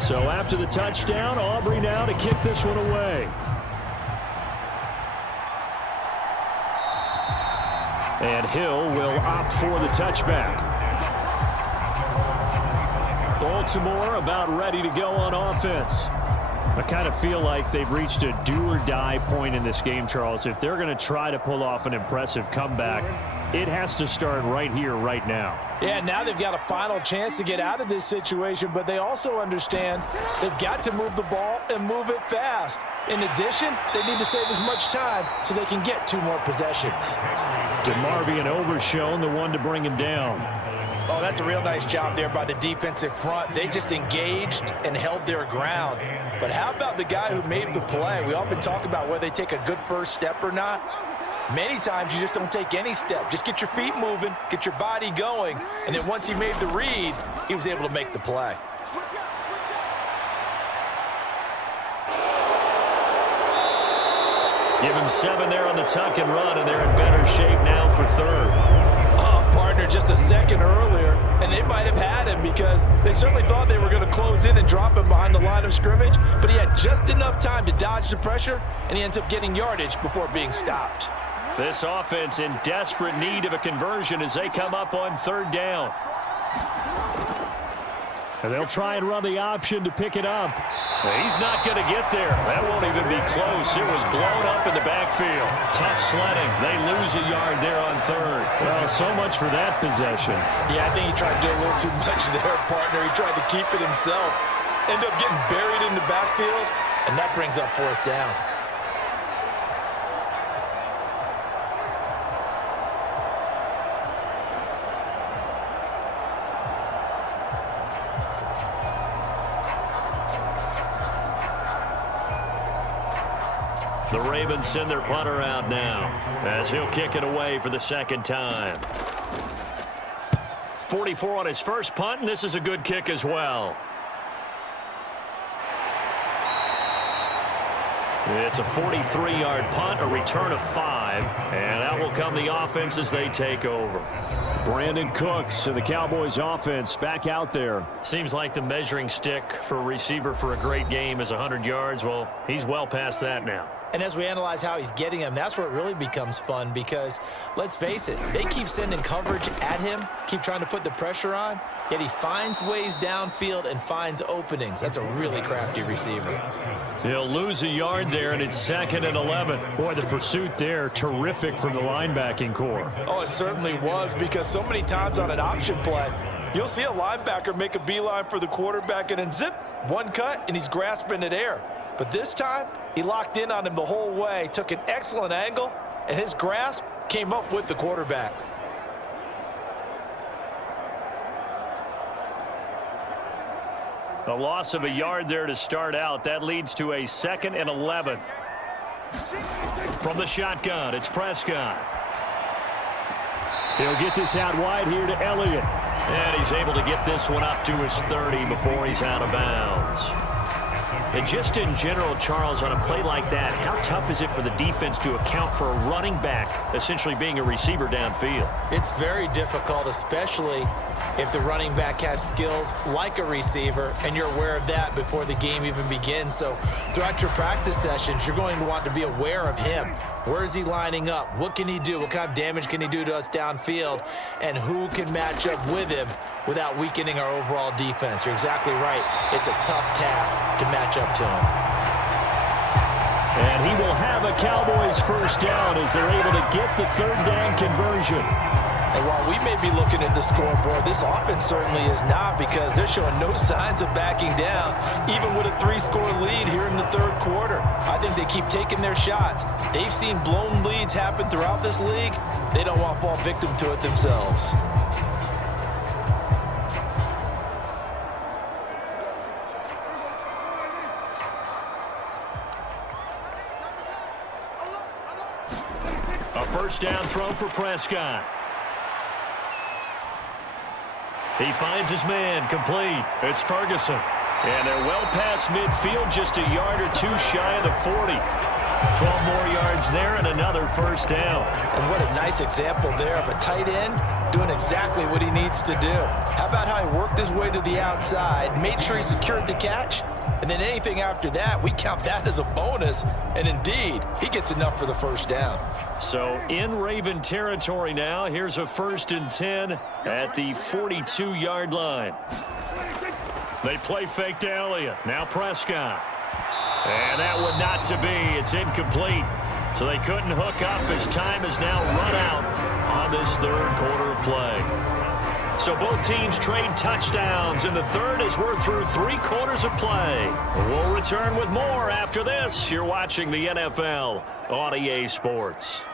So after the touchdown, Aubrey now to kick this one away. And Hill will opt for the touchback. Baltimore about ready to go on offense. I kind of feel like they've reached a do-or-die point in this game, Charles. If they're going to try to pull off an impressive comeback, it has to start right here, right now. Yeah, now they've got a final chance to get out of this situation, but they also understand they've got to move the ball and move it fast. In addition, they need to save as much time so they can get 2 more possessions. DeMarvion overshown, the one to bring him down. Oh, that's a real nice job there by the defensive front. They just engaged and held their ground. But how about the guy who made the play? We often talk about whether they take a good first step or not. Many times you just don't take any step. Just get your feet moving, get your body going, and then once he made the read, he was able to make the play. Give him 7 there on the tuck and run, and they're in better shape now for 3rd. Oh, partner, just a second earlier, and they might have had him because they certainly thought they were going to close in and drop him behind the line of scrimmage, but he had just enough time to dodge the pressure, and he ends up getting yardage before being stopped. This offense in desperate need of a conversion as they come up on 3rd down. And they'll try and run the option to pick it up. He's not going to get there. That won't even be close. It was blown up in the backfield. Tough sledding. They lose a yard there on 3rd. Well, so much for that possession. Yeah, I think he tried to do a little too much there, partner. He tried to keep it himself. End up getting buried in the backfield, and that brings up 4th down. The Ravens send their punter out now as he'll kick it away for the 2nd time. 44 on his first punt, and this is a good kick as well. It's a 43-yard punt, a return of 5, and that will come the offense as they take over. Brandon Cooks and the Cowboys offense back out there. Seems like the measuring stick for a receiver for a great game is 100 yards. Well, he's well past that now. And as we analyze how he's getting them, that's where it really becomes fun because, let's face it, they keep sending coverage at him, keep trying to put the pressure on, yet he finds ways downfield and finds openings. That's a really crafty receiver. He'll lose a yard there, and it's 2nd and 11. Boy, the pursuit there, terrific from the linebacking core. Oh, it certainly was, because so many times on an option play, you'll see a linebacker make a beeline for the quarterback and then zip, one cut, and he's grasping at air. But this time, he locked in on him the whole way, took an excellent angle, and his grasp came up with the quarterback. A loss of a yard there to start out. That leads to a 2nd and 11. From the shotgun, it's Prescott. He'll get this out wide here to Elliott. And he's able to get this one up to his 30 before he's out of bounds. And just in general, Charles, on a play like that, how tough is it for the defense to account for a running back essentially being a receiver downfield? It's very difficult, especially if the running back has skills like a receiver, and you're aware of that before the game even begins. So throughout your practice sessions, you're going to want to be aware of him. Where is he lining up? What can he do? What kind of damage can he do to us downfield? And who can match up with him without weakening our overall defense? You're exactly right. It's a tough task to match up to him. And he will have a Cowboys first down as they're able to get the 3rd down conversion. And while we may be looking at the scoreboard, this offense certainly is not, because they're showing no signs of backing down, even with a 3-score lead here in the 3rd quarter. I think they keep taking their shots. They've seen blown leads happen throughout this league. They don't want to fall victim to it themselves. A first down throw for Prescott. He finds his man, complete. It's Ferguson. And they're well past midfield, just a yard or 2 shy of the 40. 12 more yards there and another first down. And what a nice example there of a tight end doing exactly what he needs to do. How about how he worked his way to the outside, made sure he secured the catch, and then anything after that, we count that as a bonus. And indeed, he gets enough for the first down. So in Raven territory now, here's a 1st and 10 at the 42-yard line. They play fake to Elliott. Now Prescott. And that one not to be. It's incomplete. So they couldn't hook up as time is now run out on this 3rd quarter of play. So both teams trade touchdowns in the 3rd as we're through 3 quarters of play. We'll return with more after this. You're watching the NFL on EA Sports.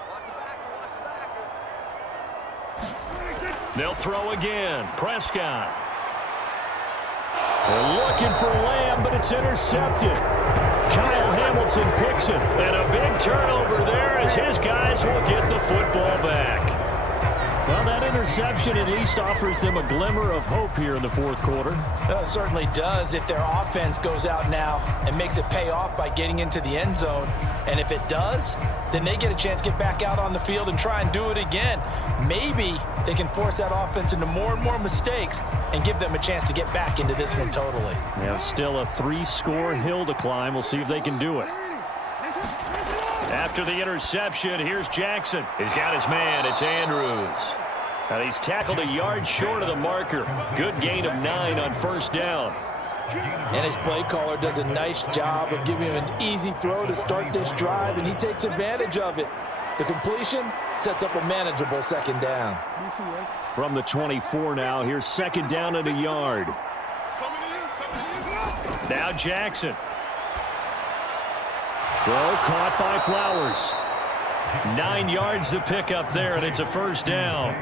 They'll throw again. Prescott. They're looking for Lamb, but it's intercepted. Kyle Hamilton picks it. And a big turnover there as his guys will get the football back. Well, that interception at least offers them a glimmer of hope here in the 4th quarter. It certainly does if their offense goes out now and makes it pay off by getting into the end zone. And if it does, then they get a chance to get back out on the field and try and do it again. Maybe they can force that offense into more and more mistakes and give them a chance to get back into this one totally. Yeah, still a 3-score hill to climb. We'll see if they can do it. After the interception, here's Jackson. He's got his man. It's Andrews. And he's tackled a yard short of the marker. Good gain of 9 on first down. And his play caller does a nice job of giving him an easy throw to start this drive, and he takes advantage of it. The completion sets up a manageable second down. From the 24 now, here's second down and a yard. Now Jackson. Throw caught by Flowers. 9 yards to pick up there, and it's a first down.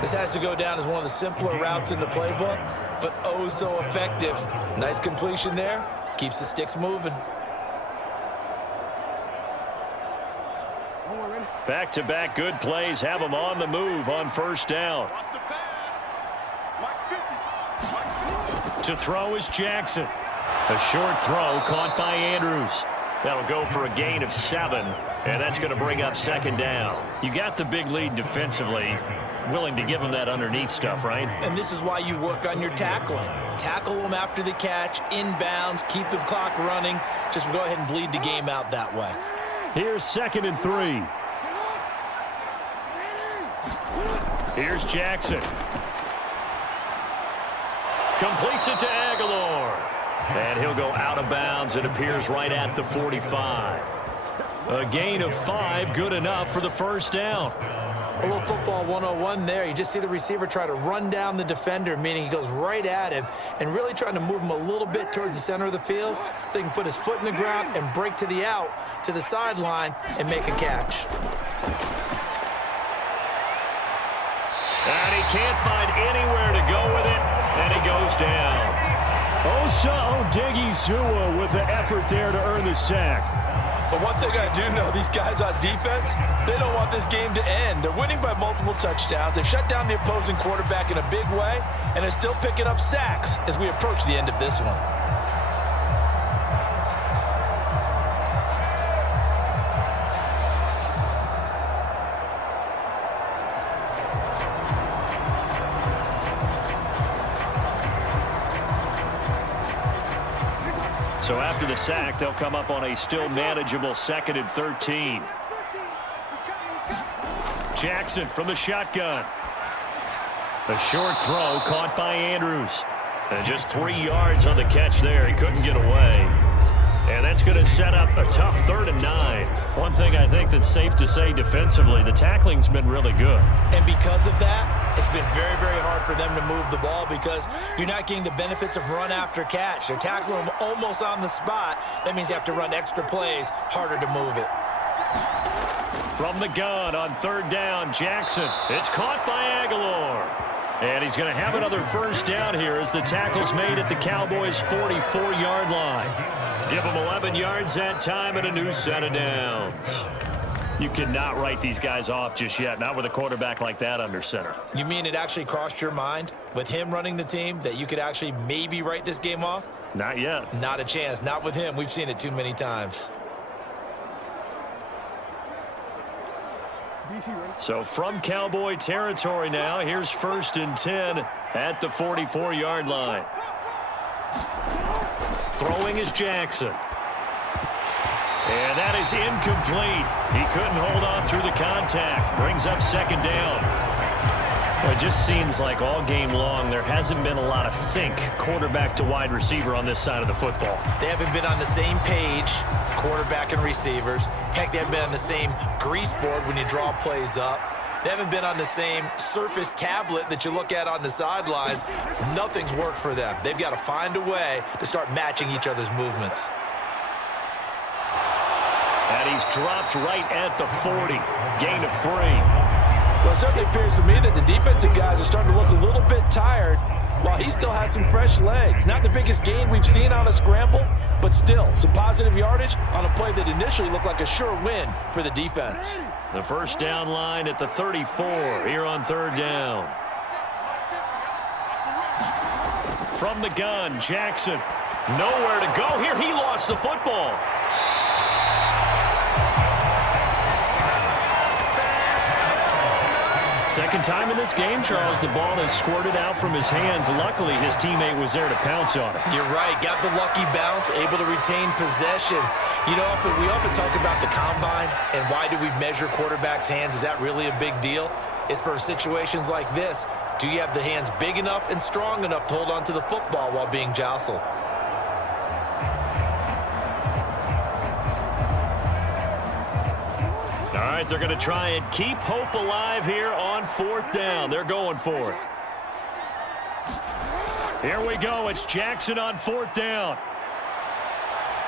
This has to go down as one of the simpler routes in the playbook, but oh so effective. Nice completion there. Keeps the sticks moving. Back-to-back good plays have them on the move on first down. To throw is Jackson. A short throw caught by Andrews. That'll go for a gain of 7, and that's going to bring up second down. You got the big lead defensively. Willing to give them that underneath stuff, right? And this is why you work on your tackling. Tackle them after the catch, inbounds, keep the clock running. Just go ahead and bleed the game out that way. Here's 2nd and 3. Here's Jackson. Completes it to Aguilar. And he'll go out of bounds. It appears right at the 45. A gain of 5, good enough for the first down. A little football 101 there. You just see the receiver try to run down the defender, meaning he goes right at him and really trying to move him a little bit towards the center of the field so he can put his foot in the ground and break to the out, to the sideline, and make a catch. And he can't find anywhere to go with it, and he goes down. Osa Odighizuwa with the effort there to earn the sack. But one thing I do know, these guys on defense, they don't want this game to end. They're winning by multiple touchdowns. They've shut down the opposing quarterback in a big way, and they're still picking up sacks as we approach the end of this one. So after the sack, they'll come up on a still manageable 2nd and 13. Jackson from the shotgun. A short throw caught by Andrews. And just 3 yards on the catch there. He couldn't get away. And that's going to set up a tough 3rd and 9. One thing I think that's safe to say defensively, the tackling's been really good. And because of that, it's been very, very hard for them to move the ball because you're not getting the benefits of run after catch. They're tackling them almost on the spot. That means you have to run extra plays, harder to move it. From the gun on 3rd down, Jackson. It's caught by Aguilar. And he's going to have another first down here as the tackle's made at the Cowboys' 44-yard line. Give them 11 yards that time and a new set of downs. You cannot write these guys off just yet, not with a quarterback like that under center. You mean it actually crossed your mind with him running the team that you could actually maybe write this game off? Not yet. Not a chance. Not with him. We've seen it too many times. So from Cowboy territory now, here's 1st and 10 at the 44-yard line. Throwing is Jackson. And that is incomplete. He couldn't hold on through the contact. Brings up 2nd down. Well, it just seems like all game long there hasn't been a lot of sync quarterback to wide receiver on this side of the football. They haven't been on the same page, quarterback and receivers. Heck, they haven't been on the same grease board when you draw plays up. They haven't been on the same surface tablet that you look at on the sidelines. Nothing's worked for them. They've got to find a way to start matching each other's movements. And he's dropped right at the 40. Gain of 3. Well, it certainly appears to me that the defensive guys are starting to look a little bit tired while he still has some fresh legs. Not the biggest gain we've seen on a scramble, but still some positive yardage on a play that initially looked like a sure win for the defense. The first down line at the 34 here on 3rd down. From the gun, Jackson. Nowhere to go here. He lost the football. Second time in this game, Charles, the ball has squirted out from his hands. Luckily, his teammate was there to pounce on it. You're right. Got the lucky bounce, able to retain possession. You know, we often talk about the combine and why do we measure quarterbacks' hands. Is that really a big deal? It's for situations like this. Do you have the hands big enough and strong enough to hold on to the football while being jostled? All right, they're going to try and keep hope alive here on 4th down. They're going for it. Here we go. It's Jackson on 4th down.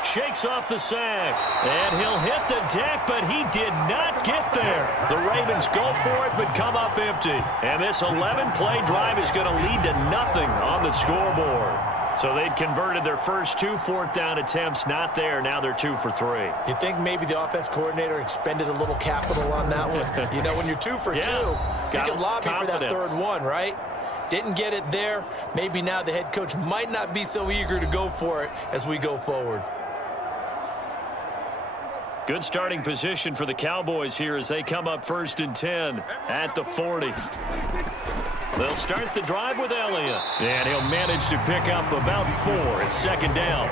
Shakes off the sack, and he'll hit the deck, but he did not get there. The Ravens go for it, but come up empty. And this 11-play drive is going to lead to nothing on the scoreboard. So they'd converted their first 2 4th-down attempts. Not there. Now they're 2 for 3. You think maybe the offense coordinator expended a little capital on that one? You know, when you're 2 for 2, you can lobby for that 3rd one, right? Didn't get it there. Maybe now the head coach might not be so eager to go for it as we go forward. Good starting position for the Cowboys here as they come up 1st and 10 at the 40. They'll start the drive with Elliott, and he'll manage to pick up about 4 at 2nd down.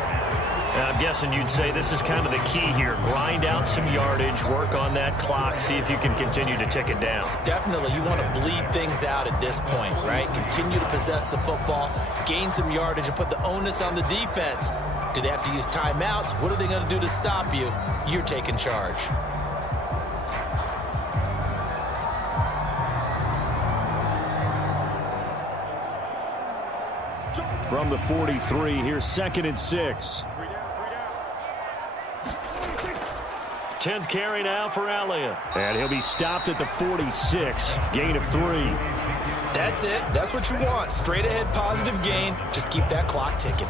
Now, I'm guessing you'd say this is kind of the key here. Grind out some yardage, work on that clock, see if you can continue to tick it down. Definitely. You want to bleed things out at this point, right? Continue to possess the football, gain some yardage, and put the onus on the defense. Do they have to use timeouts? What are they going to do to stop you? You're taking charge. From the 43, here's 2nd and 6. 10th carry now for Elliott. And he'll be stopped at the 46. Gain of 3. That's it. That's what you want. Straight ahead positive gain. Just keep that clock ticking.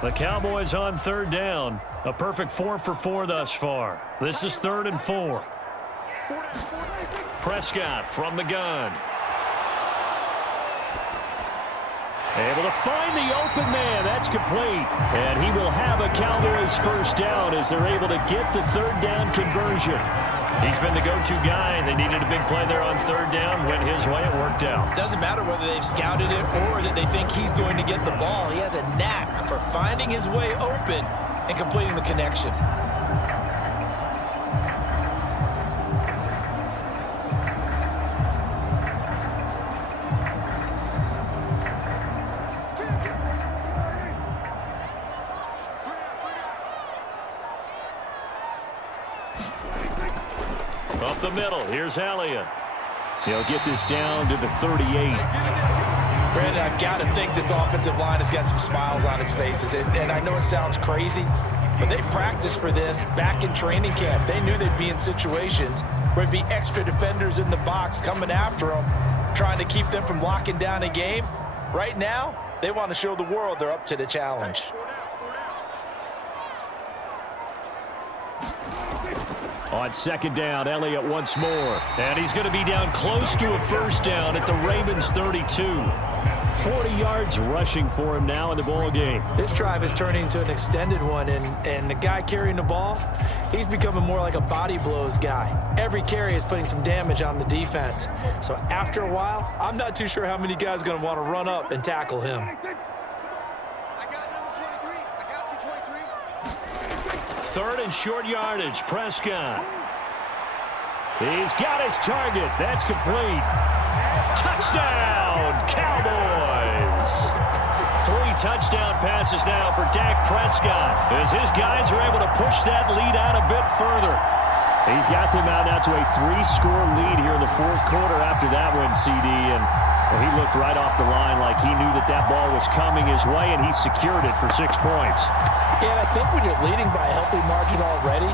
The Cowboys on 3rd down. A perfect 4 for 4 thus far. This is 3rd and 4. Prescott from the gun. Able to find the open man. That's complete. And he will have a Cowboys 1st down as they're able to get the 3rd down conversion. He's been the go-to guy. They needed a big play there on 3rd down. Went his way. It worked out. Doesn't matter whether they've scouted it or that they think he's going to get the ball. He has a knack for finding his way open and completing the connection. Up the middle, here's Elliott. He'll get this down to the 38. Brandon, I've got to think this offensive line has got some smiles on its faces. And I know it sounds crazy, but they practiced for this back in training camp. They knew they'd be in situations where there'd be extra defenders in the box coming after them, trying to keep them from locking down a game. Right now, they want to show the world they're up to the challenge. On 2nd down, Elliott once more. And he's going to be down close to a 1st down at the Ravens 32. 40 yards rushing for him now in the ball game. This drive is turning into an extended one, and the guy carrying the ball, he's becoming more like a body blows guy. Every carry is putting some damage on the defense. So after a while, I'm not too sure how many guys are going to want to run up and tackle him. I got number 23. I got you, 23. 3rd and short yardage, Prescott. He's got his target. That's complete. Touchdown, Cowboys. 3 touchdown passes now for Dak Prescott as his guys are able to push that lead out a bit further. He's got them out now to a 3-score lead here in the 4th quarter after that one, CD. And well, he looked right off the line like he knew that that ball was coming his way, and he secured it for 6 points. Yeah, and I think when you're leading by a healthy margin already,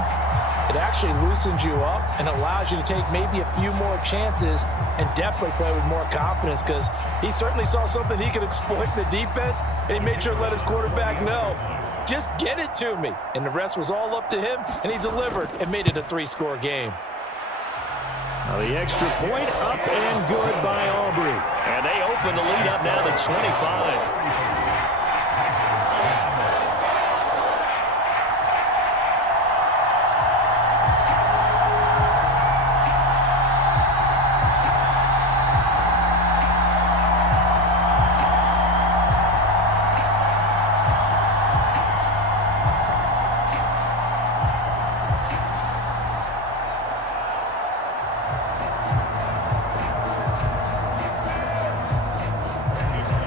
it actually loosens you up and allows you to take maybe a few more chances and definitely play with more confidence, because he certainly saw something he could exploit in the defense, and he made sure to let his quarterback know, just get it to me. And the rest was all up to him, and he delivered and made it a 3-score game. Now the extra point up and good by Aubrey. And they open the lead up now to 25.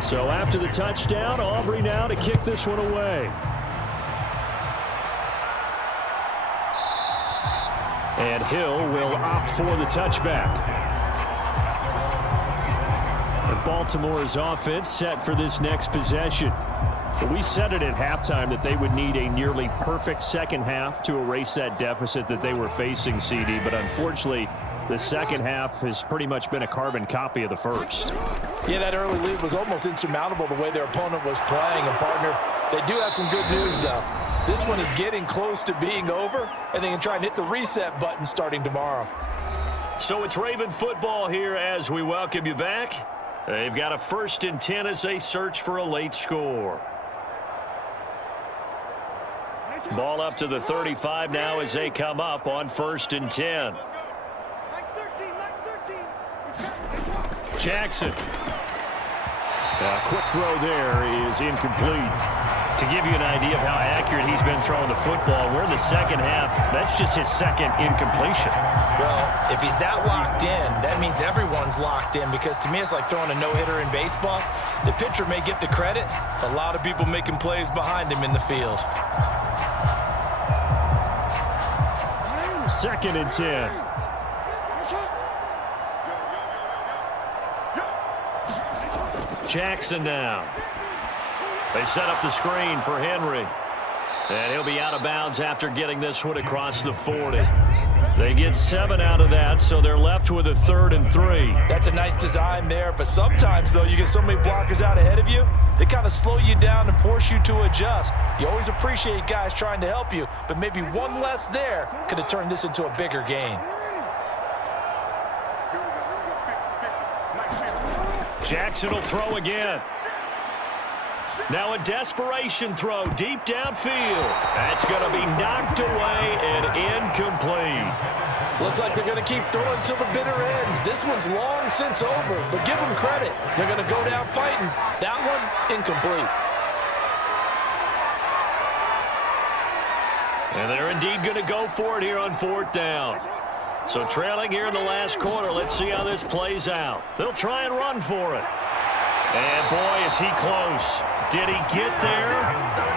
So after the touchdown, Aubrey now to kick this one away. And Hill will opt for the touchback. And Baltimore's offense set for this next possession. But we said it at halftime that they would need a nearly perfect second half to erase that deficit that they were facing, CD. But unfortunately, the second half has pretty much been a carbon copy of the first. Yeah, that early lead was almost insurmountable the way their opponent was playing. And, partner, they do have some good news, though. This one is getting close to being over, and they can try and hit the reset button starting tomorrow. So it's Raven football here as we welcome you back. They've got a 1st and 10 as they search for a late score. Ball up to the 35 now as they come up on 1st and 10. Jackson. A quick throw there is incomplete. To give you an idea of how accurate he's been throwing the football, we're in the second half. That's just his second incompletion. Well, if he's that locked in, that means everyone's locked in, because to me it's like throwing a no-hitter in baseball. The pitcher may get the credit, a lot of people making plays behind him in the field. 2nd and 10. Jackson now. They set up the screen for Henry. And he'll be out of bounds after getting this one across the 40. They get 7 out of that, so they're left with a 3rd and 3. That's a nice design there, but sometimes, though, you get so many blockers out ahead of you, they kind of slow you down and force you to adjust. You always appreciate guys trying to help you, but maybe one less there could have turned this into a bigger gain. Jackson will throw again. Now a desperation throw deep downfield. That's going to be knocked away and incomplete. Looks like they're going to keep throwing to the bitter end. This one's long since over, but give them credit. They're going to go down fighting. That one, incomplete. And they're indeed going to go for it here on 4th down. So trailing here in the last quarter, let's see how this plays out. They'll try and run for it. And boy, is he close. Did he get there?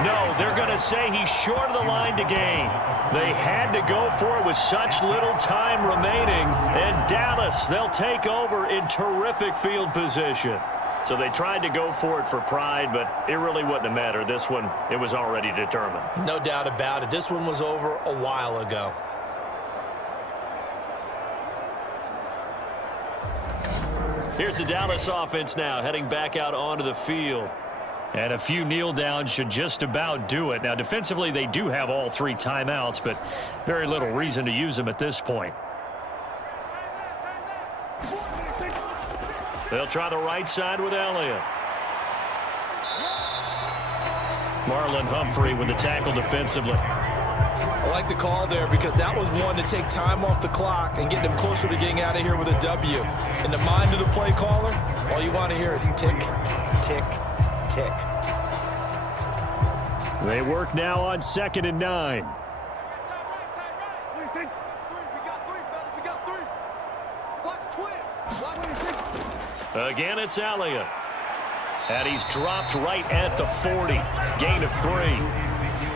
No, they're going to say he's short of the line to gain. They had to go for it with such little time remaining. And Dallas, they'll take over in terrific field position. So they tried to go for it for pride, but it really wouldn't have mattered. This one, it was already determined. No doubt about it. This one was over a while ago. Here's the Dallas offense now heading back out onto the field. And a few kneel downs should just about do it. Now, defensively, they do have all 3 timeouts, but very little reason to use them at this point. They'll try the right side with Elliott. Marlon Humphrey with the tackle defensively. I like the call there because that was one to take time off the clock and get them closer to getting out of here with a W. In the mind of the play caller, all you want to hear is tick, tick, tick. They work now on 2nd and 9. Again, it's Elliott. And he's dropped right at the 40. Gain of 3.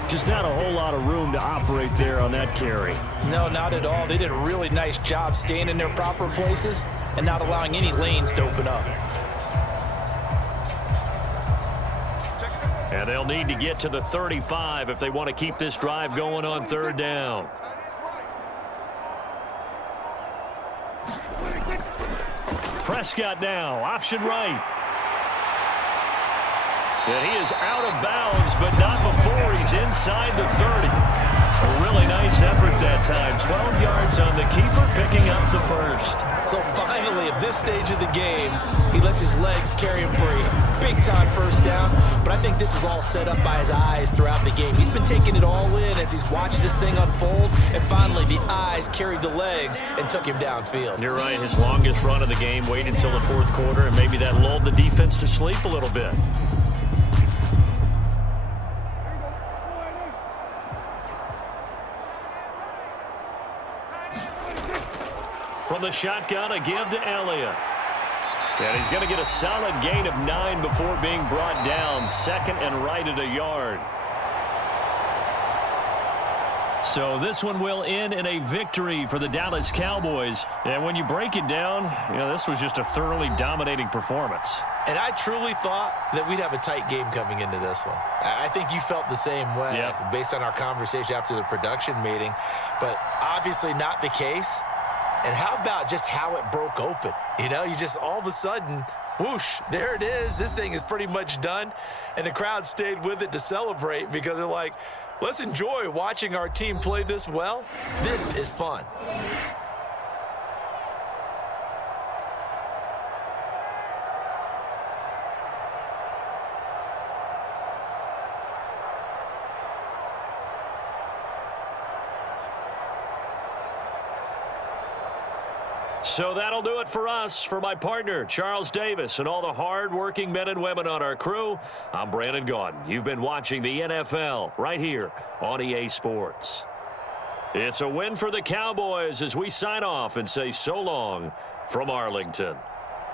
Just not a whole lot of room to operate there on that carry. No, not at all. They did a really nice job staying in their proper places and not allowing any lanes to open up. And they'll need to get to the 35 if they want to keep this drive going on 3rd down. Prescott now, option right. And he is out of bounds, but not before he's inside the 30. A really nice effort that time. 12 yards on the keeper, picking up the 1st. So finally, at this stage of the game, he lets his legs carry him for a big-time 1st down. But I think this is all set up by his eyes throughout the game. He's been taking it all in as he's watched this thing unfold. And finally, the eyes carried the legs and took him downfield. You're right. His longest run of the game waited until the 4th quarter, and maybe that lulled the defense to sleep a little bit. From the shotgun, a give to Elliott. And he's going to get a solid gain of 9 before being brought down. Second and right at a yard. So this one will end in a victory for the Dallas Cowboys. And when you break it down, this was just a thoroughly dominating performance. And I truly thought that we'd have a tight game coming into this one. I think you felt the same way based on our conversation after the production meeting. But obviously not the case. And how about just how it broke open? You just all of a sudden, whoosh, there it is. This thing is pretty much done. And the crowd stayed with it to celebrate because they're like, let's enjoy watching our team play this well. This is fun. So that'll do it for us. For my partner, Charles Davis, and all the hard-working men and women on our crew, I'm Brandon Gaudin. You've been watching the NFL right here on EA Sports. It's a win for the Cowboys as we sign off and say so long from Arlington.